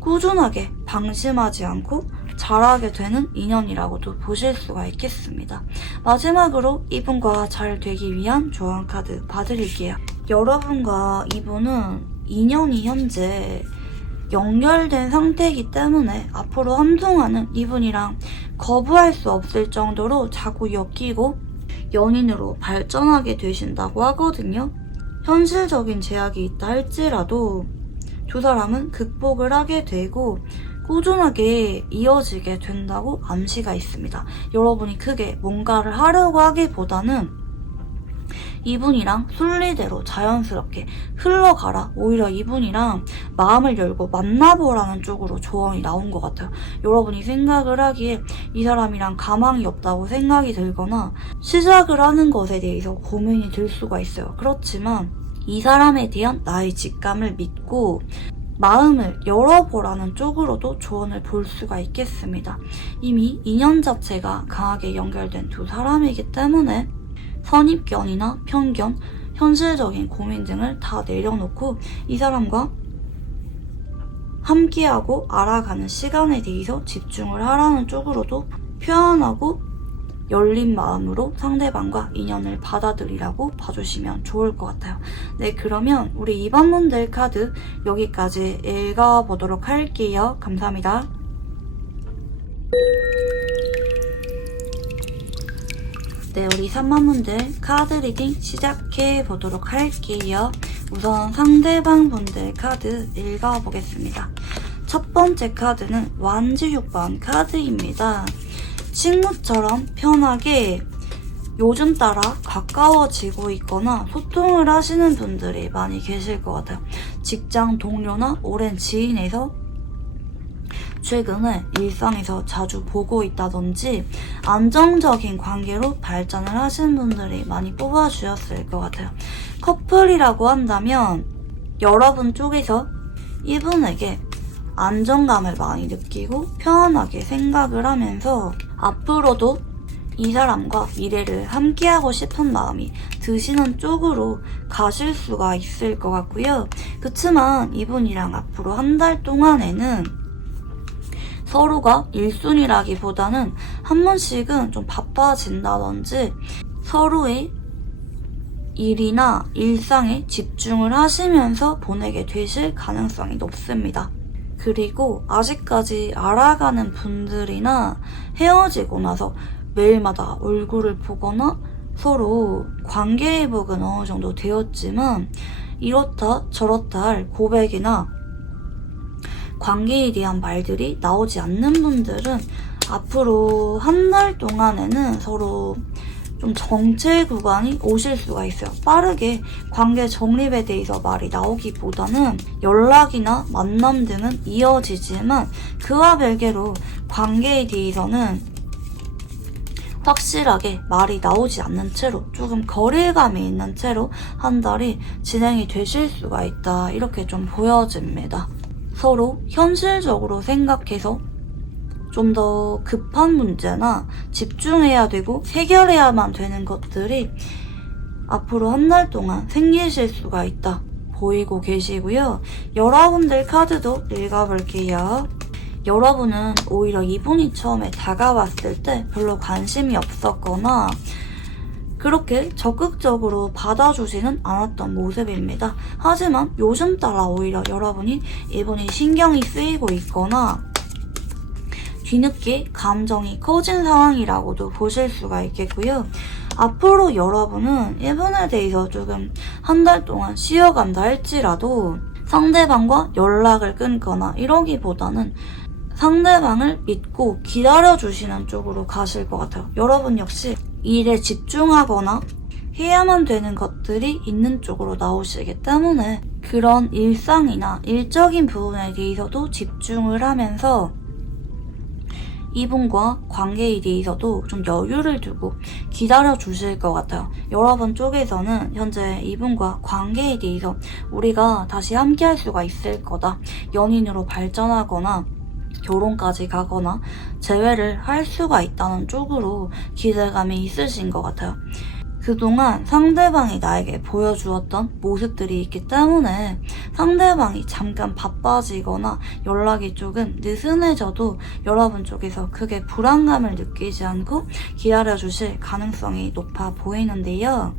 꾸준하게 방심하지 않고 잘하게 되는 인연이라고도 보실 수가 있겠습니다. 마지막으로 이분과 잘 되기 위한 조언 카드 봐드릴게요. 여러분과 이분은 인연이 현재 연결된 상태이기 때문에 앞으로 한동안은 이분이랑 거부할 수 없을 정도로 자꾸 엮이고 연인으로 발전하게 되신다고 하거든요. 현실적인 제약이 있다 할지라도 두 사람은 극복을 하게 되고 꾸준하게 이어지게 된다고 암시가 있습니다. 여러분이 크게 뭔가를 하려고 하기보다는 이분이랑 순리대로 자연스럽게 흘러가라. 오히려 이분이랑 마음을 열고 만나보라는 쪽으로 조언이 나온 것 같아요. 여러분이 생각을 하기에 이 사람이랑 가망이 없다고 생각이 들거나 시작을 하는 것에 대해서 고민이 들 수가 있어요. 그렇지만 이 사람에 대한 나의 직감을 믿고 마음을 열어보라는 쪽으로도 조언을 볼 수가 있겠습니다. 이미 인연 자체가 강하게 연결된 두 사람이기 때문에 선입견이나 편견, 현실적인 고민 등을 다 내려놓고 이 사람과 함께하고 알아가는 시간에 대해서 집중을 하라는 쪽으로도 표현하고 열린 마음으로 상대방과 인연을 받아들이라고 봐주시면 좋을 것 같아요. 네, 그러면 우리 2번 분들 카드 여기까지 읽어보도록 할게요. 감사합니다. 네, 우리 3번 분들 카드 리딩 시작해 보도록 할게요. 우선 상대방 분들 카드 읽어보겠습니다. 첫 번째 카드는 완지 6번 카드입니다. 친구처럼 편하게 요즘 따라 가까워지고 있거나 소통을 하시는 분들이 많이 계실 것 같아요. 직장 동료나 오랜 지인에서 최근에 일상에서 자주 보고 있다든지 안정적인 관계로 발전을 하시는 분들이 많이 뽑아주셨을 것 같아요. 커플이라고 한다면 여러분 쪽에서 이분에게 안정감을 많이 느끼고 편안하게 생각을 하면서 앞으로도 이 사람과 미래를 함께하고 싶은 마음이 드시는 쪽으로 가실 수가 있을 것 같고요. 그치만 이분이랑 앞으로 한 달 동안에는 서로가 1순위라기보다는 한 번씩은 좀 바빠진다든지 서로의 일이나 일상에 집중을 하시면서 보내게 되실 가능성이 높습니다. 그리고 아직까지 알아가는 분들이나 헤어지고 나서 매일마다 얼굴을 보거나 서로 관계 회복은 어느 정도 되었지만 이렇다 저렇다 할 고백이나 관계에 대한 말들이 나오지 않는 분들은 앞으로 한 달 동안에는 서로 좀 정체 구간이 오실 수가 있어요. 빠르게 관계 정립에 대해서 말이 나오기보다는 연락이나 만남 등은 이어지지만 그와 별개로 관계에 대해서는 확실하게 말이 나오지 않는 채로 조금 거리감이 있는 채로 한 달이 진행이 되실 수가 있다. 이렇게 좀 보여집니다. 서로 현실적으로 생각해서 좀 더 급한 문제나 집중해야 되고 해결해야만 되는 것들이 앞으로 한 달 동안 생기실 수가 있다 보이고 계시고요. 여러분들 카드도 읽어볼게요. 여러분은 오히려 이분이 처음에 다가왔을 때 별로 관심이 없었거나 그렇게 적극적으로 받아주지는 않았던 모습입니다. 하지만 요즘 따라 오히려 여러분이 이분이 신경이 쓰이고 있거나 뒤늦게 감정이 커진 상황이라고도 보실 수가 있겠고요. 앞으로 여러분은 이분에 대해서 조금 한 달 동안 쉬어간다 할지라도 상대방과 연락을 끊거나 이러기보다는 상대방을 믿고 기다려주시는 쪽으로 가실 것 같아요. 여러분 역시 일에 집중하거나 해야만 되는 것들이 있는 쪽으로 나오시기 때문에 그런 일상이나 일적인 부분에 대해서도 집중을 하면서 이분과 관계에 대해서도 좀 여유를 두고 기다려 주실 것 같아요. 여러분 쪽에서는 현재 이분과 관계에 대해서 우리가 다시 함께 할 수가 있을 거다. 연인으로 발전하거나 결혼까지 가거나 재회를 할 수가 있다는 쪽으로 기대감이 있으신 것 같아요. 그동안 상대방이 나에게 보여주었던 모습들이 있기 때문에 상대방이 잠깐 바빠지거나 연락이 조금 느슨해져도 여러분 쪽에서 크게 불안감을 느끼지 않고 기다려주실 가능성이 높아 보이는데요.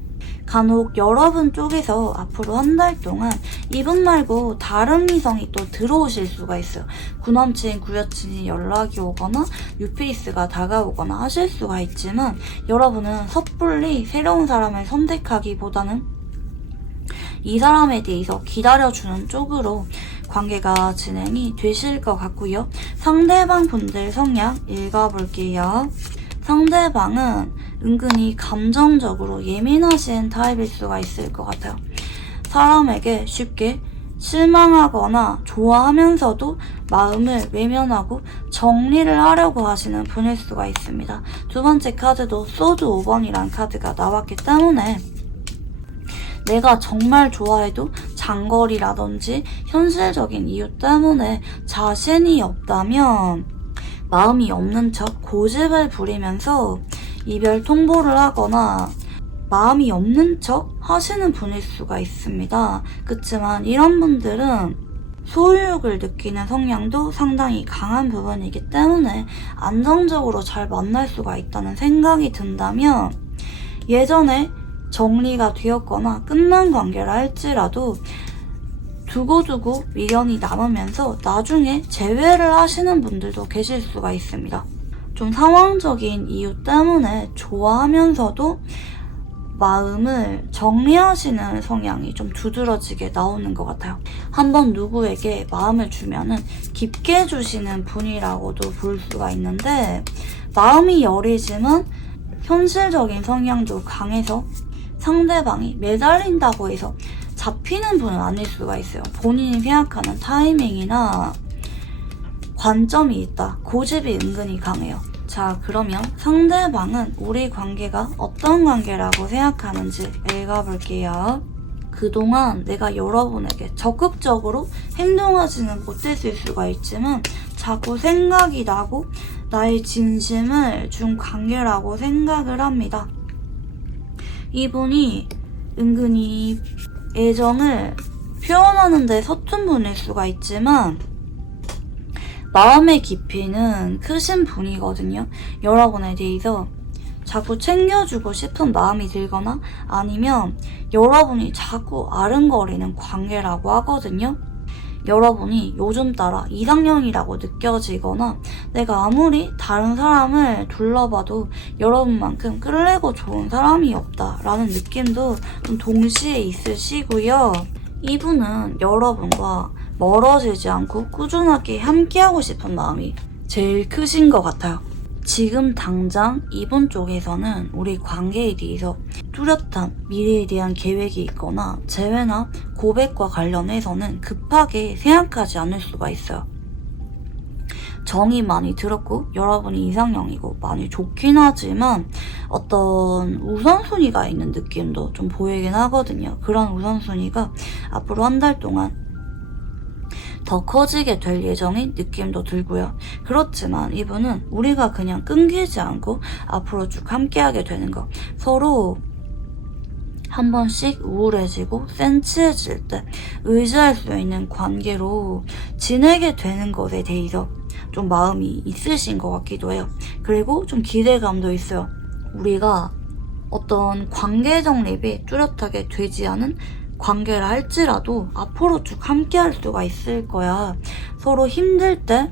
간혹 여러분 쪽에서 앞으로 한 달 동안 이분 말고 다른 이성이 또 들어오실 수가 있어요. 구남친, 구여친이 연락이 오거나 뉴페이스가 다가오거나 하실 수가 있지만 여러분은 섣불리 새로운 사람을 선택하기보다는 이 사람에 대해서 기다려주는 쪽으로 관계가 진행이 되실 것 같고요. 상대방 분들 성향 읽어볼게요. 상대방은 은근히 감정적으로 예민하신 타입일 수가 있을 것 같아요. 사람에게 쉽게 실망하거나 좋아하면서도 마음을 외면하고 정리를 하려고 하시는 분일 수가 있습니다. 두 번째 카드도 소드 5번이란 카드가 나왔기 때문에 내가 정말 좋아해도 장거리라든지 현실적인 이유 때문에 자신이 없다면 마음이 없는 척 고집을 부리면서 이별 통보를 하거나 마음이 없는 척 하시는 분일 수가 있습니다. 그렇지만 이런 분들은 소유욕을 느끼는 성향도 상당히 강한 부분이기 때문에 안정적으로 잘 만날 수가 있다는 생각이 든다면 예전에 정리가 되었거나 끝난 관계라 할지라도 두고두고 미련이 남으면서 나중에 재회를 하시는 분들도 계실 수가 있습니다. 좀 상황적인 이유 때문에 좋아하면서도 마음을 정리하시는 성향이 좀 두드러지게 나오는 것 같아요. 한번 누구에게 마음을 주면은 깊게 주시는 분이라고도 볼 수가 있는데 마음이 여리지만 현실적인 성향도 강해서 상대방이 매달린다고 해서 잡히는 분은 아닐 수가 있어요. 본인이 생각하는 타이밍이나 관점이 있다. 고집이 은근히 강해요. 자, 그러면 상대방은 우리 관계가 어떤 관계라고 생각하는지 읽어볼게요. 그동안 내가 여러분에게 적극적으로 행동하지는 못했을 수가 있지만 자꾸 생각이 나고 나의 진심을 준 관계라고 생각을 합니다. 이분이 은근히 애정을 표현하는 데 서툰 분일 수가 있지만 마음의 깊이는 크신 분이거든요. 여러분에 대해서 자꾸 챙겨주고 싶은 마음이 들거나 아니면 여러분이 자꾸 아른거리는 관계라고 하거든요. 여러분이 요즘 따라 이상형이라고 느껴지거나 내가 아무리 다른 사람을 둘러봐도 여러분만큼 끌리고 좋은 사람이 없다라는 느낌도 좀 동시에 있으시고요. 이분은 여러분과 멀어지지 않고 꾸준하게 함께하고 싶은 마음이 제일 크신 것 같아요. 지금 당장 이분 쪽에서는 우리 관계에 대해서 뚜렷한 미래에 대한 계획이 있거나 재회나 고백과 관련해서는 급하게 생각하지 않을 수가 있어요. 정이 많이 들었고 여러분이 이상형이고 많이 좋긴 하지만 어떤 우선순위가 있는 느낌도 좀 보이긴 하거든요. 그런 우선순위가 앞으로 한 달 동안 더 커지게 될 예정인 느낌도 들고요. 그렇지만 이분은 우리가 그냥 끊기지 않고 앞으로 쭉 함께하게 되는 거, 서로 한 번씩 우울해지고 센치해질 때 의지할 수 있는 관계로 지내게 되는 것에 대해서 좀 마음이 있으신 것 같기도 해요. 그리고 좀 기대감도 있어요. 우리가 어떤 관계 정립이 뚜렷하게 되지 않은 관계라 할지라도 앞으로 쭉 함께 할 수가 있을 거야. 서로 힘들 때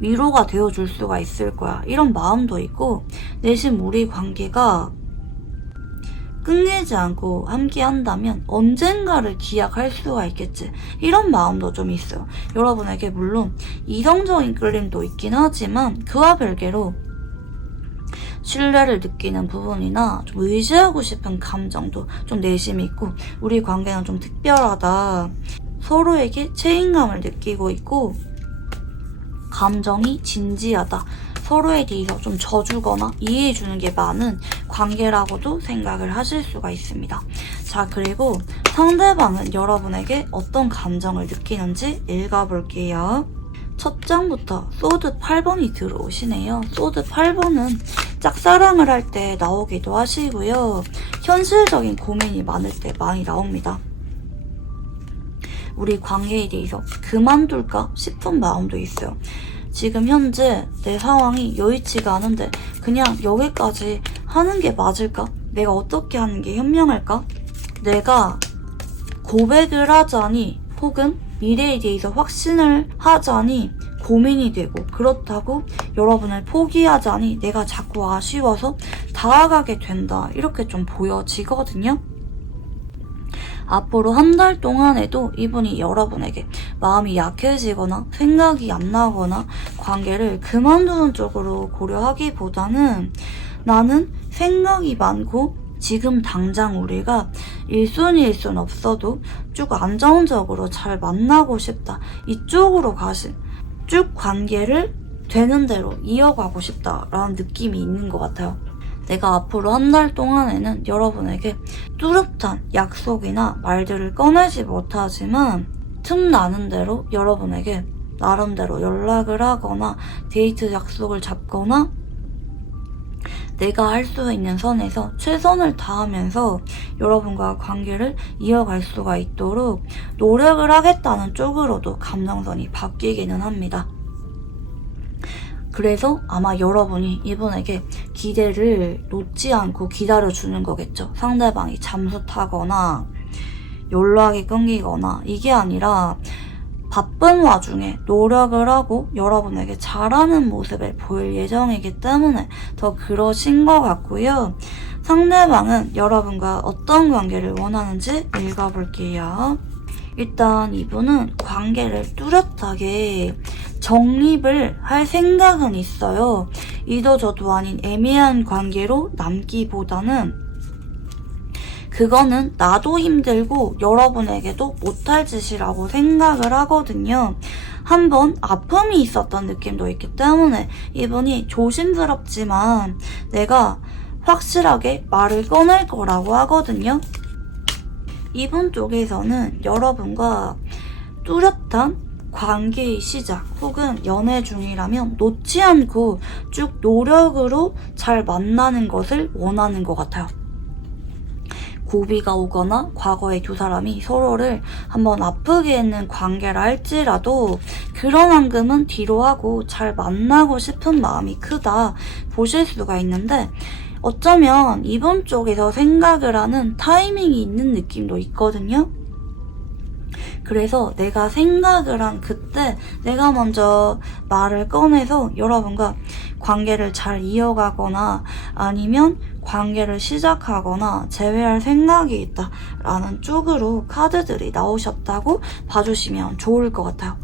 위로가 되어줄 수가 있을 거야. 이런 마음도 있고, 내심 우리 관계가 끊기지 않고 함께 한다면 언젠가를 기약할 수가 있겠지. 이런 마음도 좀 있어요. 여러분에게 물론 이성적인 끌림도 있긴 하지만 그와 별개로 신뢰를 느끼는 부분이나 좀 의지하고 싶은 감정도 좀 내심이 있고, 우리 관계는 좀 특별하다. 서로에게 책임감을 느끼고 있고 감정이 진지하다. 서로에 대해서 좀 져주거나 이해해주는 게 많은 관계라고도 생각을 하실 수가 있습니다. 자, 그리고 상대방은 여러분에게 어떤 감정을 느끼는지 읽어볼게요. 첫 장부터 소드 8번이 들어오시네요. 소드 8번은 짝사랑을 할 때 나오기도 하시고요. 현실적인 고민이 많을 때 많이 나옵니다. 우리 관계에 대해서 그만둘까 싶은 마음도 있어요. 지금 현재 내 상황이 여의치가 않은데 그냥 여기까지 하는 게 맞을까? 내가 어떻게 하는 게 현명할까? 내가 고백을 하자니 혹은 미래에 대해서 확신을 하자니 고민이 되고, 그렇다고 여러분을 포기하자니 내가 자꾸 아쉬워서 다가가게 된다. 이렇게 좀 보여지거든요. 앞으로 한 달 동안에도 이분이 여러분에게 마음이 약해지거나 생각이 안 나거나 관계를 그만두는 쪽으로 고려하기보다는 나는 생각이 많고 지금 당장 우리가 1순위일 순 없어도 쭉 안정적으로 잘 만나고 싶다. 이쪽으로 쭉 관계를 되는 대로 이어가고 싶다라는 느낌이 있는 것 같아요. 내가 앞으로 한 달 동안에는 여러분에게 뚜렷한 약속이나 말들을 꺼내지 못하지만 틈나는 대로 여러분에게 나름대로 연락을 하거나 데이트 약속을 잡거나 내가 할 수 있는 선에서 최선을 다하면서 여러분과 관계를 이어갈 수가 있도록 노력을 하겠다는 쪽으로도 감정선이 바뀌기는 합니다. 그래서 아마 여러분이 이분에게 기대를 놓지 않고 기다려주는 거겠죠. 상대방이 잠수 타거나 연락이 끊기거나 이게 아니라 바쁜 와중에 노력을 하고 여러분에게 잘하는 모습을 보일 예정이기 때문에 더 그러신 것 같고요. 상대방은 여러분과 어떤 관계를 원하는지 읽어볼게요. 일단 이분은 관계를 뚜렷하게 정립을 할 생각은 있어요. 이도저도 아닌 애매한 관계로 남기보다는 그거는 나도 힘들고 여러분에게도 못할 짓이라고 생각을 하거든요. 한번 아픔이 있었던 느낌도 있기 때문에 이분이 조심스럽지만 내가 확실하게 말을 꺼낼 거라고 하거든요. 이분 쪽에서는 여러분과 뚜렷한 관계의 시작 혹은 연애 중이라면 놓지 않고 쭉 노력으로 잘 만나는 것을 원하는 것 같아요. 고비가 오거나 과거에 두 사람이 서로를 한번 아프게 했는 관계라 할지라도 그런 앙금은 뒤로 하고 잘 만나고 싶은 마음이 크다 보실 수가 있는데, 어쩌면 이분 쪽에서 생각을 하는 타이밍이 있는 느낌도 있거든요. 그래서 내가 생각을 한 그때 내가 먼저 말을 꺼내서 여러분과 관계를 잘 이어가거나 아니면 관계를 시작하거나 재회할 생각이 있다라는 쪽으로 카드들이 나오셨다고 봐주시면 좋을 것 같아요.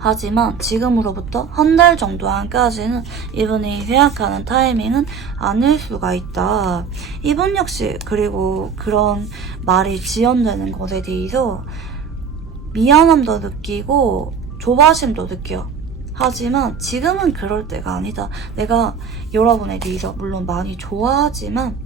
하지만 지금으로부터 한 달 정도 안까지는 이분이 생각하는 타이밍은 아닐 수가 있다. 이분 역시 그리고 그런 말이 지연되는 것에 대해서 미안함도 느끼고 조바심도 느껴요. 하지만 지금은 그럴 때가 아니다. 내가 여러분에 대해서 물론 많이 좋아하지만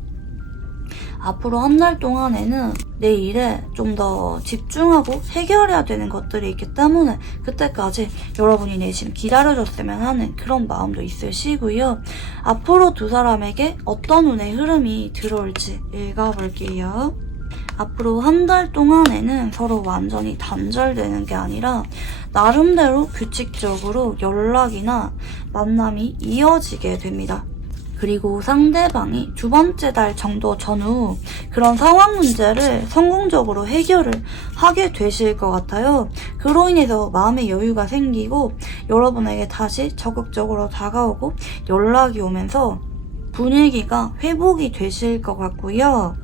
앞으로 한 달 동안에는 내 일에 좀 더 집중하고 해결해야 되는 것들이 있기 때문에 그때까지 여러분이 내심 기다려줬으면 하는 그런 마음도 있으시고요. 앞으로 두 사람에게 어떤 운의 흐름이 들어올지 읽어볼게요. 앞으로 한 달 동안에는 서로 완전히 단절되는 게 아니라 나름대로 규칙적으로 연락이나 만남이 이어지게 됩니다. 그리고 상대방이 두 번째 달 정도 전후 그런 상황 문제를 성공적으로 해결을 하게 되실 것 같아요. 그로 인해서 마음의 여유가 생기고 여러분에게 다시 적극적으로 다가오고 연락이 오면서 분위기가 회복이 되실 것 같고요.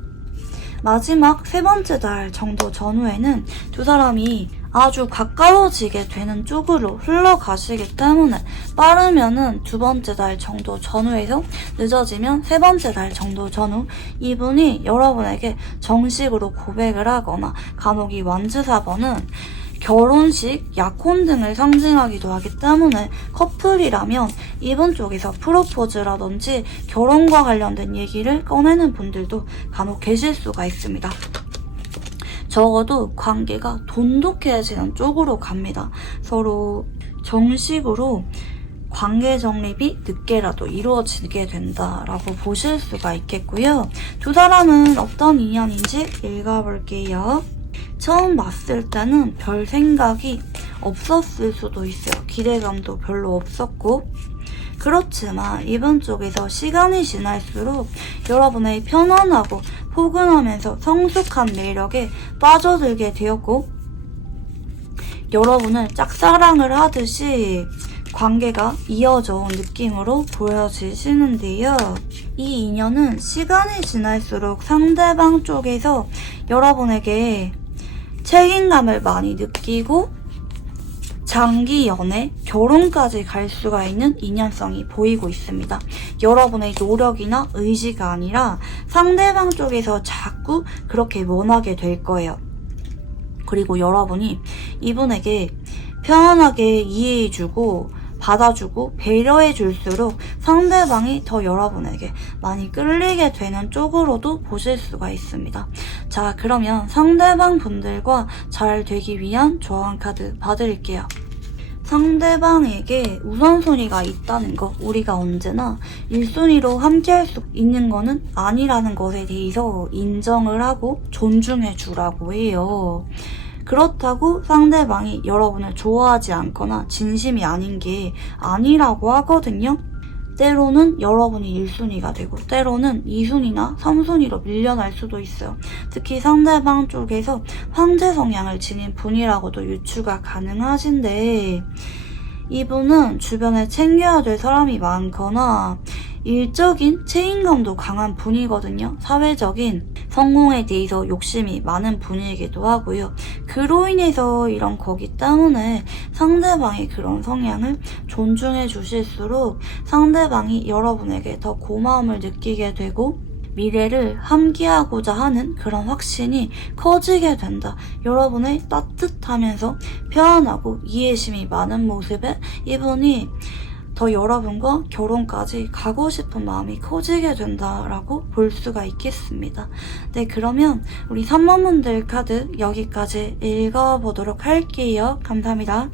마지막 세 번째 달 정도 전후에는 두 사람이 아주 가까워지게 되는 쪽으로 흘러가시기 때문에 빠르면은 두 번째 달 정도 전후에서 늦어지면 세 번째 달 정도 전후 이분이 여러분에게 정식으로 고백을 하거나 간혹 이 완즈 4번은 결혼식, 약혼 등을 상징하기도 하기 때문에 커플이라면 이분 쪽에서 프로포즈라든지 결혼과 관련된 얘기를 꺼내는 분들도 간혹 계실 수가 있습니다. 적어도 관계가 돈독해지는 쪽으로 갑니다. 서로 정식으로 관계 정립이 늦게라도 이루어지게 된다라고 보실 수가 있겠고요. 두 사람은 어떤 인연인지 읽어볼게요. 처음 봤을 때는 별 생각이 없었을 수도 있어요. 기대감도 별로 없었고 그렇지만 이분 쪽에서 시간이 지날수록 여러분의 편안하고 포근하면서 성숙한 매력에 빠져들게 되었고 여러분을 짝사랑을 하듯이 관계가 이어져 온 느낌으로 보여지시는데요. 이 인연은 시간이 지날수록 상대방 쪽에서 여러분에게 책임감을 많이 느끼고 장기 연애, 결혼까지 갈 수가 있는 인연성이 보이고 있습니다. 여러분의 노력이나 의지가 아니라 상대방 쪽에서 자꾸 그렇게 원하게 될 거예요. 그리고 여러분이 이분에게 편안하게 이해해주고 받아주고 배려해줄수록 상대방이 더 여러분에게 많이 끌리게 되는 쪽으로도 보실 수가 있습니다. 자, 그러면 상대방 분들과 잘 되기 위한 조언 카드 봐드릴게요. 상대방에게 우선순위가 있다는 거, 우리가 언제나 1순위로 함께할 수 있는 거는 아니라는 것에 대해서 인정을 하고 존중해 주라고 해요. 그렇다고 상대방이 여러분을 좋아하지 않거나 진심이 아닌 게 아니라고 하거든요. 때로는 여러분이 1순위가 되고 때로는 2순위나 3순위로 밀려날 수도 있어요. 특히 상대방 쪽에서 황제 성향을 지닌 분이라고도 유추가 가능하신데 이분은 주변에 챙겨야 될 사람이 많거나 일적인 책임감도 강한 분이거든요. 사회적인 성공에 대해서 욕심이 많은 분이기도 하고요. 그로 인해서 이런 거기 때문에 상대방의 그런 성향을 존중해 주실수록 상대방이 여러분에게 더 고마움을 느끼게 되고 미래를 함께하고자 하는 그런 확신이 커지게 된다. 여러분의 따뜻하면서 편안하고 이해심이 많은 모습에 이분이 더 여러분과 결혼까지 가고 싶은 마음이 커지게 된다라고 볼 수가 있겠습니다. 네, 그러면 우리 3번분들 카드 여기까지 읽어보도록 할게요. 감사합니다.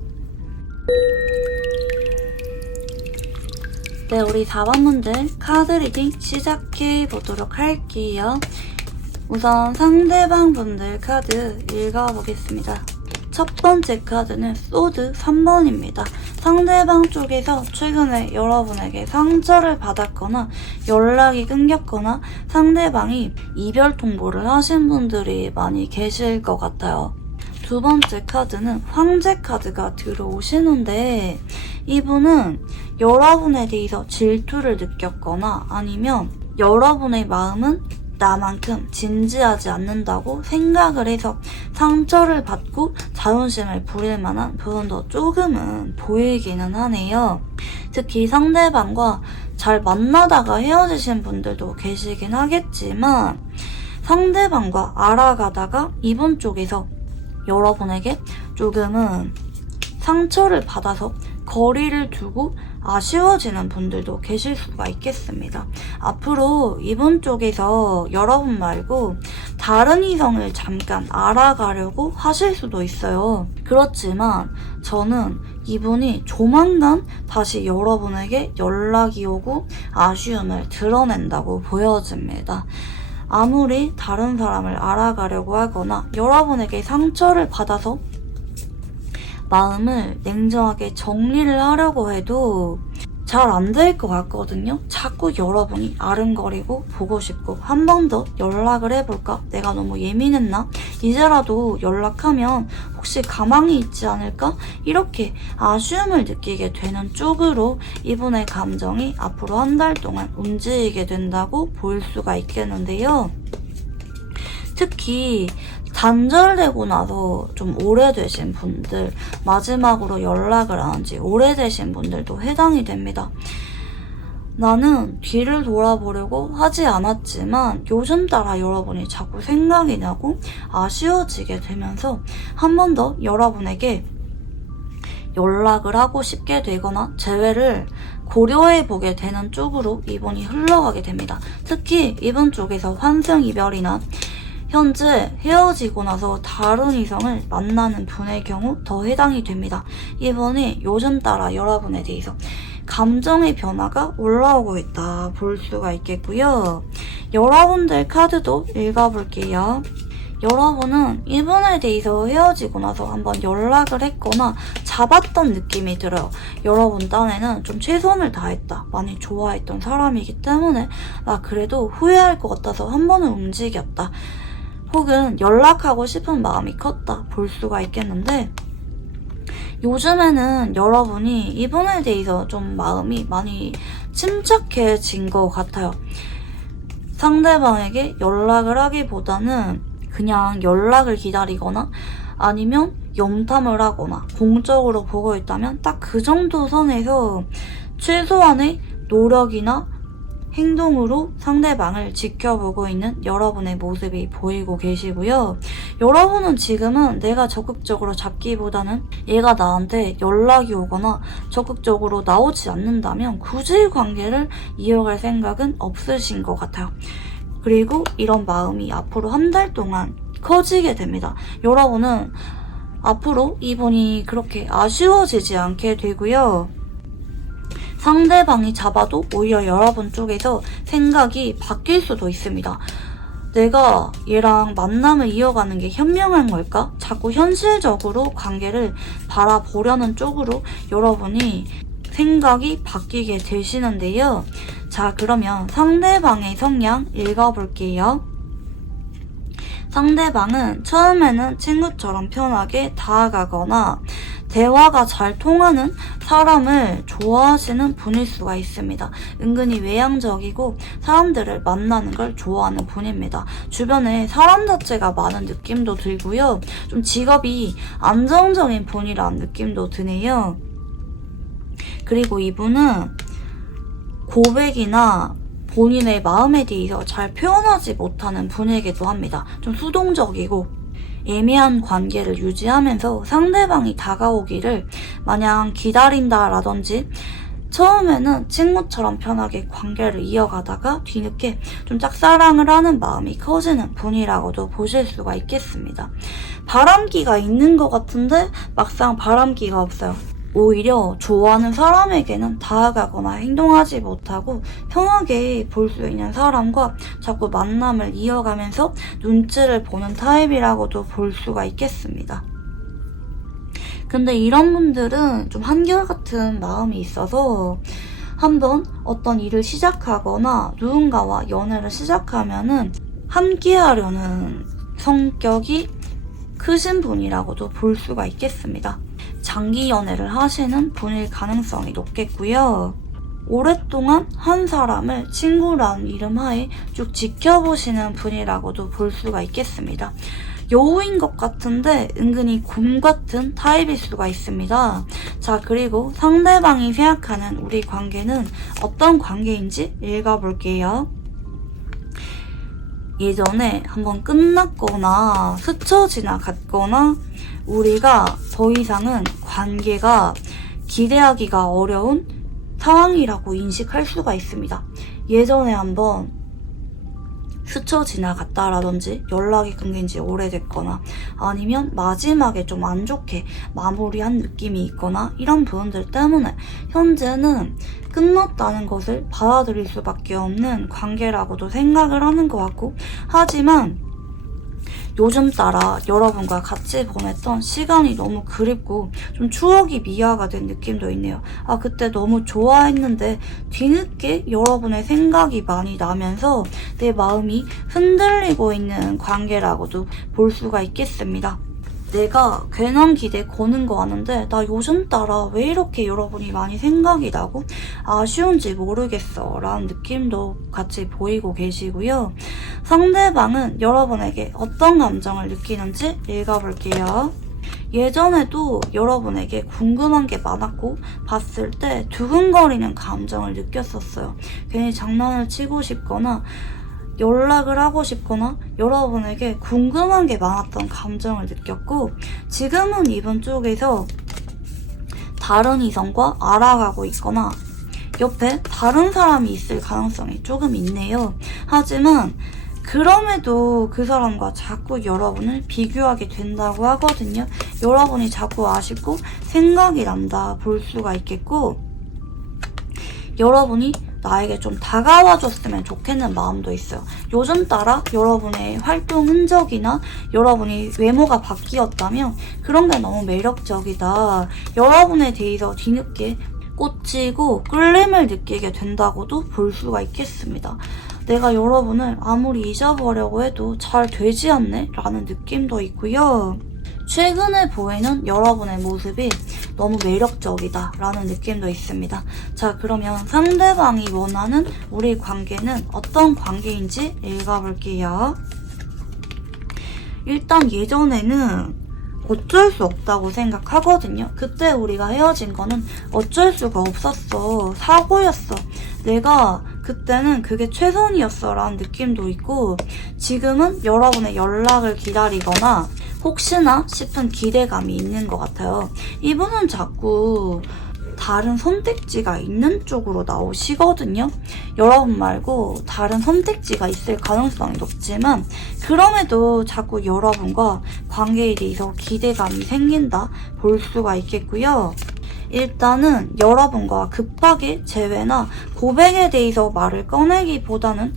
네, 우리 4번분들 카드 리딩 시작해보도록 할게요. 우선 상대방 분들 카드 읽어보겠습니다. 첫 번째 카드는 소드 3번입니다. 상대방 쪽에서 최근에 여러분에게 상처를 받았거나 연락이 끊겼거나 상대방이 이별 통보를 하신 분들이 많이 계실 것 같아요. 두 번째 카드는 황제 카드가 들어오시는데 이분은 여러분에 대해서 질투를 느꼈거나 아니면 여러분의 마음은 나만큼 진지하지 않는다고 생각을 해서 상처를 받고 자존심을 부릴 만한 부분도 조금은 보이기는 하네요. 특히 상대방과 잘 만나다가 헤어지신 분들도 계시긴 하겠지만 상대방과 알아가다가 이분 쪽에서 여러분에게 조금은 상처를 받아서 거리를 두고 아쉬워지는 분들도 계실 수가 있겠습니다. 앞으로 이분 쪽에서 여러분 말고 다른 이성을 잠깐 알아가려고 하실 수도 있어요. 그렇지만 저는 이분이 조만간 다시 여러분에게 연락이 오고 아쉬움을 드러낸다고 보여집니다. 아무리 다른 사람을 알아가려고 하거나 여러분에게 상처를 받아서 마음을 냉정하게 정리를 하려고 해도 잘 안 될 것 같거든요. 자꾸 여러분이 아른거리고 보고 싶고 한 번 더 연락을 해볼까? 내가 너무 예민했나? 이제라도 연락하면 혹시 가망이 있지 않을까? 이렇게 아쉬움을 느끼게 되는 쪽으로 이분의 감정이 앞으로 한 달 동안 움직이게 된다고 볼 수가 있겠는데요. 특히 단절되고 나서 좀 오래되신 분들, 마지막으로 연락을 안 한 지 오래되신 분들도 해당이 됩니다. 나는 뒤를 돌아보려고 하지 않았지만 요즘 따라 여러분이 자꾸 생각이 나고 아쉬워지게 되면서 한 번 더 여러분에게 연락을 하고 싶게 되거나 재회를 고려해보게 되는 쪽으로 이분이 흘러가게 됩니다. 특히 이분 쪽에서 환승이별이나 현재 헤어지고 나서 다른 이성을 만나는 분의 경우 더 해당이 됩니다. 이분이 요즘 따라 여러분에 대해서 감정의 변화가 올라오고 있다 볼 수가 있겠고요. 여러분들 카드도 읽어볼게요. 여러분은 이분에 대해서 헤어지고 나서 한번 연락을 했거나 잡았던 느낌이 들어요. 여러분 딴에는 좀 최선을 다했다, 많이 좋아했던 사람이기 때문에 나 그래도 후회할 것 같아서 한 번은 움직였다, 혹은 연락하고 싶은 마음이 컸다 볼 수가 있겠는데, 요즘에는 여러분이 이분에 대해서 좀 마음이 많이 침착해진 것 같아요. 상대방에게 연락을 하기보다는 그냥 연락을 기다리거나 아니면 염탐을 하거나 공적으로 보고 있다면 딱 그 정도 선에서 최소한의 노력이나 행동으로 상대방을 지켜보고 있는 여러분의 모습이 보이고 계시고요. 여러분은 지금은 내가 적극적으로 잡기보다는 얘가 나한테 연락이 오거나 적극적으로 나오지 않는다면 굳이 관계를 이어갈 생각은 없으신 것 같아요. 그리고 이런 마음이 앞으로 한 달 동안 커지게 됩니다. 여러분은 앞으로 이분이 그렇게 아쉬워지지 않게 되고요. 상대방이 잡아도 오히려 여러분 쪽에서 생각이 바뀔 수도 있습니다. 내가 얘랑 만남을 이어가는 게 현명한 걸까? 자꾸 현실적으로 관계를 바라보려는 쪽으로 여러분이 생각이 바뀌게 되시는데요. 자, 그러면 상대방의 성향 읽어볼게요. 상대방은 처음에는 친구처럼 편하게 다가가거나 대화가 잘 통하는 사람을 좋아하시는 분일 수가 있습니다. 은근히 외향적이고 사람들을 만나는 걸 좋아하는 분입니다. 주변에 사람 자체가 많은 느낌도 들고요. 좀 직업이 안정적인 분이라는 느낌도 드네요. 그리고 이분은 고백이나 본인의 마음에 대해서 잘 표현하지 못하는 분이기도 합니다. 좀 수동적이고 애매한 관계를 유지하면서 상대방이 다가오기를 마냥 기다린다라든지 처음에는 친구처럼 편하게 관계를 이어가다가 뒤늦게 좀 짝사랑을 하는 마음이 커지는 분이라고도 보실 수가 있겠습니다. 바람기가 있는 것 같은데 막상 바람기가 없어요. 오히려 좋아하는 사람에게는 다가가거나 행동하지 못하고 편하게 볼 수 있는 사람과 자꾸 만남을 이어가면서 눈치를 보는 타입이라고도 볼 수가 있겠습니다. 근데 이런 분들은 좀 한결같은 마음이 있어서 한번 어떤 일을 시작하거나 누군가와 연애를 시작하면은 함께 하려는 성격이 크신 분이라고도 볼 수가 있겠습니다. 장기 연애를 하시는 분일 가능성이 높겠고요. 오랫동안 한 사람을 친구라는 이름 하에 쭉 지켜보시는 분이라고도 볼 수가 있겠습니다. 여우인 것 같은데 은근히 곰 같은 타입일 수가 있습니다. 자, 그리고 상대방이 생각하는 우리 관계는 어떤 관계인지 읽어볼게요. 예전에 한번 끝났거나 스쳐 지나갔거나 우리가 더 이상은 관계가 기대하기가 어려운 상황이라고 인식할 수가 있습니다. 예전에 한번 스쳐 지나갔다라든지 연락이 끊긴 지 오래됐거나 아니면 마지막에 좀 안 좋게 마무리한 느낌이 있거나 이런 부분들 때문에 현재는 끝났다는 것을 받아들일 수밖에 없는 관계라고도 생각을 하는 것 같고, 하지만 요즘 따라 여러분과 같이 보냈던 시간이 너무 그립고 좀 추억이 미화가 된 느낌도 있네요. 아, 그때 너무 좋아했는데 뒤늦게 여러분의 생각이 많이 나면서 내 마음이 흔들리고 있는 관계라고도 볼 수가 있겠습니다. 내가 괜한 기대 거는 거 아는데 나 요즘 따라 왜 이렇게 여러분이 많이 생각이 나고 아쉬운지 모르겠어 라는 느낌도 같이 보이고 계시고요. 상대방은 여러분에게 어떤 감정을 느끼는지 읽어볼게요. 예전에도 여러분에게 궁금한 게 많았고 봤을 때 두근거리는 감정을 느꼈었어요. 괜히 장난을 치고 싶거나 연락을 하고 싶거나 여러분에게 궁금한 게 많았던 감정을 느꼈고, 지금은 이분 쪽에서 다른 이성과 알아가고 있거나 옆에 다른 사람이 있을 가능성이 조금 있네요. 하지만 그럼에도 그 사람과 자꾸 여러분을 비교하게 된다고 하거든요. 여러분이 자꾸 아쉽고 생각이 난다 볼 수가 있겠고, 여러분이 나에게 좀 다가와줬으면 좋겠는 마음도 있어요. 요즘 따라 여러분의 활동 흔적이나 여러분이 외모가 바뀌었다면 그런 게 너무 매력적이다. 여러분에 대해서 뒤늦게 꽂히고 끌림을 느끼게 된다고도 볼 수가 있겠습니다. 내가 여러분을 아무리 잊어보려고 해도 잘 되지 않네? 라는 느낌도 있고요. 최근에 보이는 여러분의 모습이 너무 매력적이다 라는 느낌도 있습니다. 자, 그러면 상대방이 원하는 우리 관계는 어떤 관계인지 읽어볼게요. 일단 예전에는 어쩔 수 없다고 생각하거든요. 그때 우리가 헤어진 거는 어쩔 수가 없었어. 사고였어. 내가 그때는 그게 최선이었어 라는 느낌도 있고, 지금은 여러분의 연락을 기다리거나 혹시나 싶은 기대감이 있는 것 같아요. 이분은 자꾸 다른 선택지가 있는 쪽으로 나오시거든요. 여러분 말고 다른 선택지가 있을 가능성이 높지만 그럼에도 자꾸 여러분과 관계에 대해서 기대감이 생긴다 볼 수가 있겠고요. 일단은 여러분과 급하게 재회나 고백에 대해서 말을 꺼내기보다는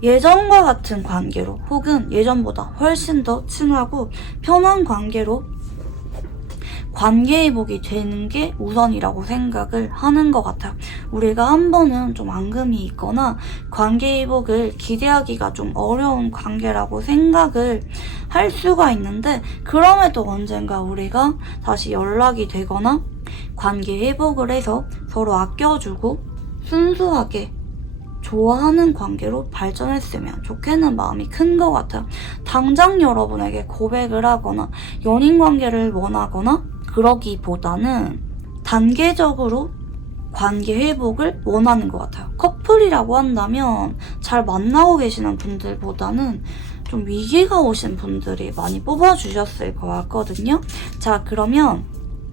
예전과 같은 관계로 혹은 예전보다 훨씬 더 친하고 편한 관계로 관계 회복이 되는 게 우선이라고 생각을 하는 것 같아요. 우리가 한 번은 좀 앙금이 있거나 관계 회복을 기대하기가 좀 어려운 관계라고 생각을 할 수가 있는데, 그럼에도 언젠가 우리가 다시 연락이 되거나 관계 회복을 해서 서로 아껴주고 순수하게 좋아하는 관계로 발전했으면 좋겠는 마음이 큰 것 같아요. 당장 여러분에게 고백을 하거나 연인 관계를 원하거나 그러기보다는 단계적으로 관계 회복을 원하는 것 같아요. 커플이라고 한다면 잘 만나고 계시는 분들보다는 좀 위기가 오신 분들이 많이 뽑아주셨을 것 같거든요. 자, 그러면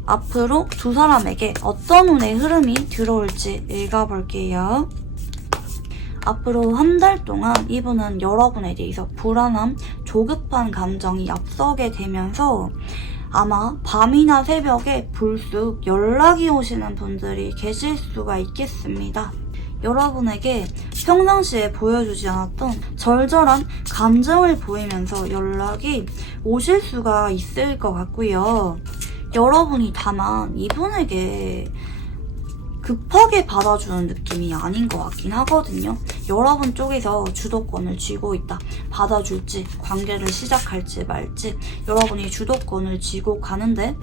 앞으로 두 사람에게 어떤 운의 흐름이 들어올지 읽어볼게요. 앞으로 한 달 동안 이분은 여러분에 대해서 불안함, 조급한 감정이 앞서게 되면서 아마 밤이나 새벽에 불쑥 연락이 오시는 분들이 계실 수가 있겠습니다. 여러분에게 평상시에 보여주지 않았던 절절한 감정을 보이면서 연락이 오실 수가 있을 것 같고요. 여러분이 다만 이분에게 급하게 받아주는 느낌이 아닌 것 같긴 하거든요. 여러분 쪽에서 주도권을 쥐고 있다. 받아줄지, 관계를 시작할지 말지 여러분이 주도권을 쥐고 가는데,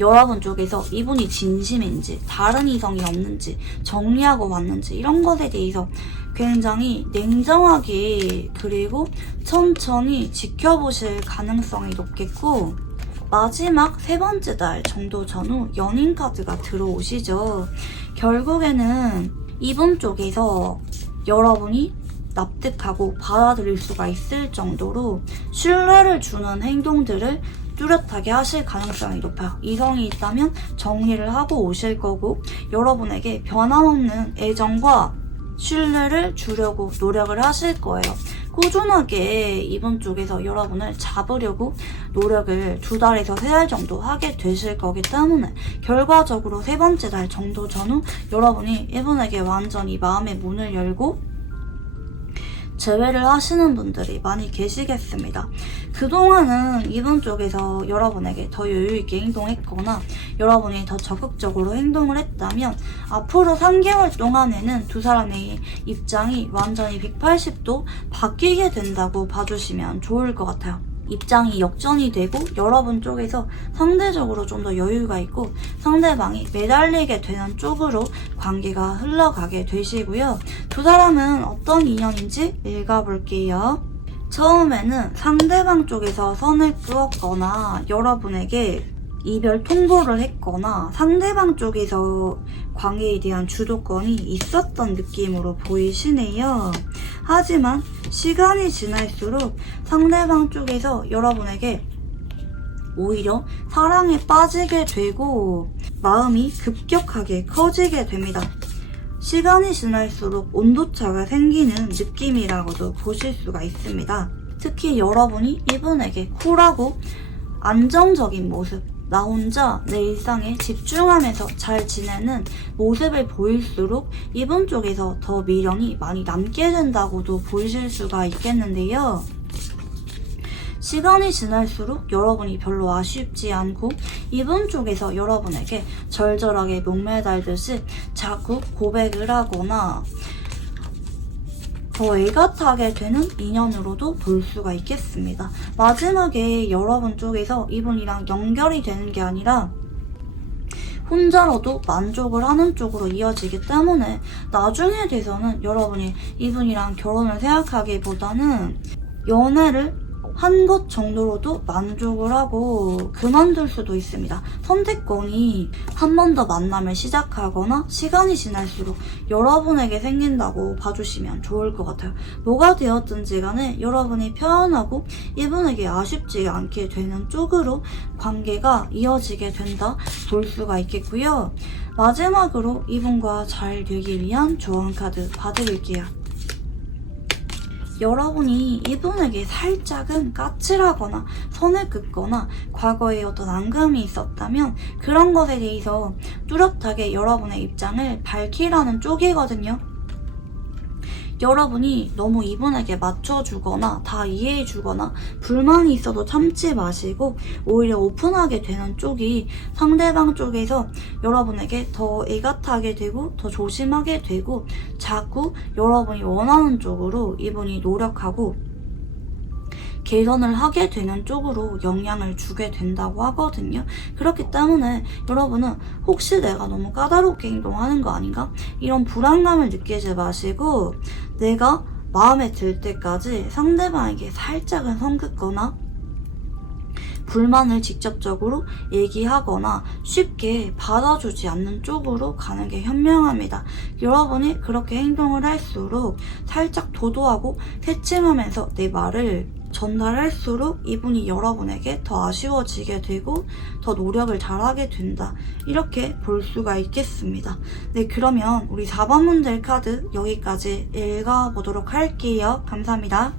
여러분 쪽에서 이분이 진심인지 다른 이성이 없는지 정리하고 왔는지 이런 것에 대해서 굉장히 냉정하게 그리고 천천히 지켜보실 가능성이 높겠고, 마지막 세 번째 달 정도 전후 연인 카드가 들어오시죠. 결국에는 이분 쪽에서 여러분이 납득하고 받아들일 수가 있을 정도로 신뢰를 주는 행동들을 뚜렷하게 하실 가능성이 높아요. 이성이 있다면 정리를 하고 오실 거고, 여러분에게 변함없는 애정과 신뢰를 주려고 노력을 하실 거예요. 꾸준하게 이분 쪽에서 여러분을 잡으려고 노력을 2달에서 3달 정도 하게 되실 거기 때문에 결과적으로 세 번째 달 정도 전후 여러분이 이분에게 완전히 마음의 문을 열고 제외를 하시는 분들이 많이 계시겠습니다. 그동안은 이분 쪽에서 여러분에게 더 여유있게 행동했거나 여러분이 더 적극적으로 행동을 했다면 앞으로 3개월 동안에는 두 사람의 입장이 완전히 180도 바뀌게 된다고 봐주시면 좋을 것 같아요. 입장이 역전이 되고 여러분 쪽에서 상대적으로 좀 더 여유가 있고 상대방이 매달리게 되는 쪽으로 관계가 흘러가게 되시고요. 두 사람은 어떤 인연인지 읽어볼게요. 처음에는 상대방 쪽에서 선을 그었거나 여러분에게 이별 통보를 했거나 상대방 쪽에서 관계에 대한 주도권이 있었던 느낌으로 보이시네요. 하지만 시간이 지날수록 상대방 쪽에서 여러분에게 오히려 사랑에 빠지게 되고 마음이 급격하게 커지게 됩니다. 시간이 지날수록 온도차가 생기는 느낌이라고도 보실 수가 있습니다. 특히 여러분이 이분에게 쿨하고 안정적인 모습, 나 혼자 내 일상에 집중하면서 잘 지내는 모습을 보일수록 이분 쪽에서 더 미련이 많이 남게 된다고도 보이실 수가 있겠는데요. 시간이 지날수록 여러분이 별로 아쉽지 않고 이분 쪽에서 여러분에게 절절하게 목매달듯이 자꾸 고백을 하거나 더 애가타게 되는 인연으로도 볼 수가 있겠습니다. 마지막에 여러분 쪽에서 이분이랑 연결이 되는 게 아니라 혼자라도 만족을 하는 쪽으로 이어지기 때문에 나중에 돼서는 여러분이 이분이랑 결혼을 생각하기보다는 연애를 한 것 정도로도 만족을 하고 그만둘 수도 있습니다. 선택권이 한 번 더 만남을 시작하거나 시간이 지날수록 여러분에게 생긴다고 봐주시면 좋을 것 같아요. 뭐가 되었든지 간에 여러분이 편안하고 이분에게 아쉽지 않게 되는 쪽으로 관계가 이어지게 된다 볼 수가 있겠고요. 마지막으로 이분과 잘 되기 위한 조언 카드 봐드릴게요. 여러분이 이분에게 살짝은 까칠하거나 선을 긋거나 과거에 어떤 앙금이 있었다면 그런 것에 대해서 뚜렷하게 여러분의 입장을 밝히라는 쪽이거든요. 여러분이 너무 이분에게 맞춰주거나 다 이해해주거나 불만이 있어도 참지 마시고 오히려 오픈하게 되는 쪽이 상대방 쪽에서 여러분에게 더 애가타게 되고 더 조심하게 되고 자꾸 여러분이 원하는 쪽으로 이분이 노력하고 개선을 하게 되는 쪽으로 영향을 주게 된다고 하거든요. 그렇기 때문에 여러분은 혹시 내가 너무 까다롭게 행동하는 거 아닌가? 이런 불안감을 느끼지 마시고 내가 마음에 들 때까지 상대방에게 살짝은 선 긋거나 불만을 직접적으로 얘기하거나 쉽게 받아주지 않는 쪽으로 가는 게 현명합니다. 여러분이 그렇게 행동을 할수록 살짝 도도하고 새침하면서 내 말을 전달할수록 이분이 여러분에게 더 아쉬워지게 되고 더 노력을 잘하게 된다. 이렇게 볼 수가 있겠습니다. 네, 그러면 우리 4번 문제 카드 여기까지 읽어보도록 할게요. 감사합니다.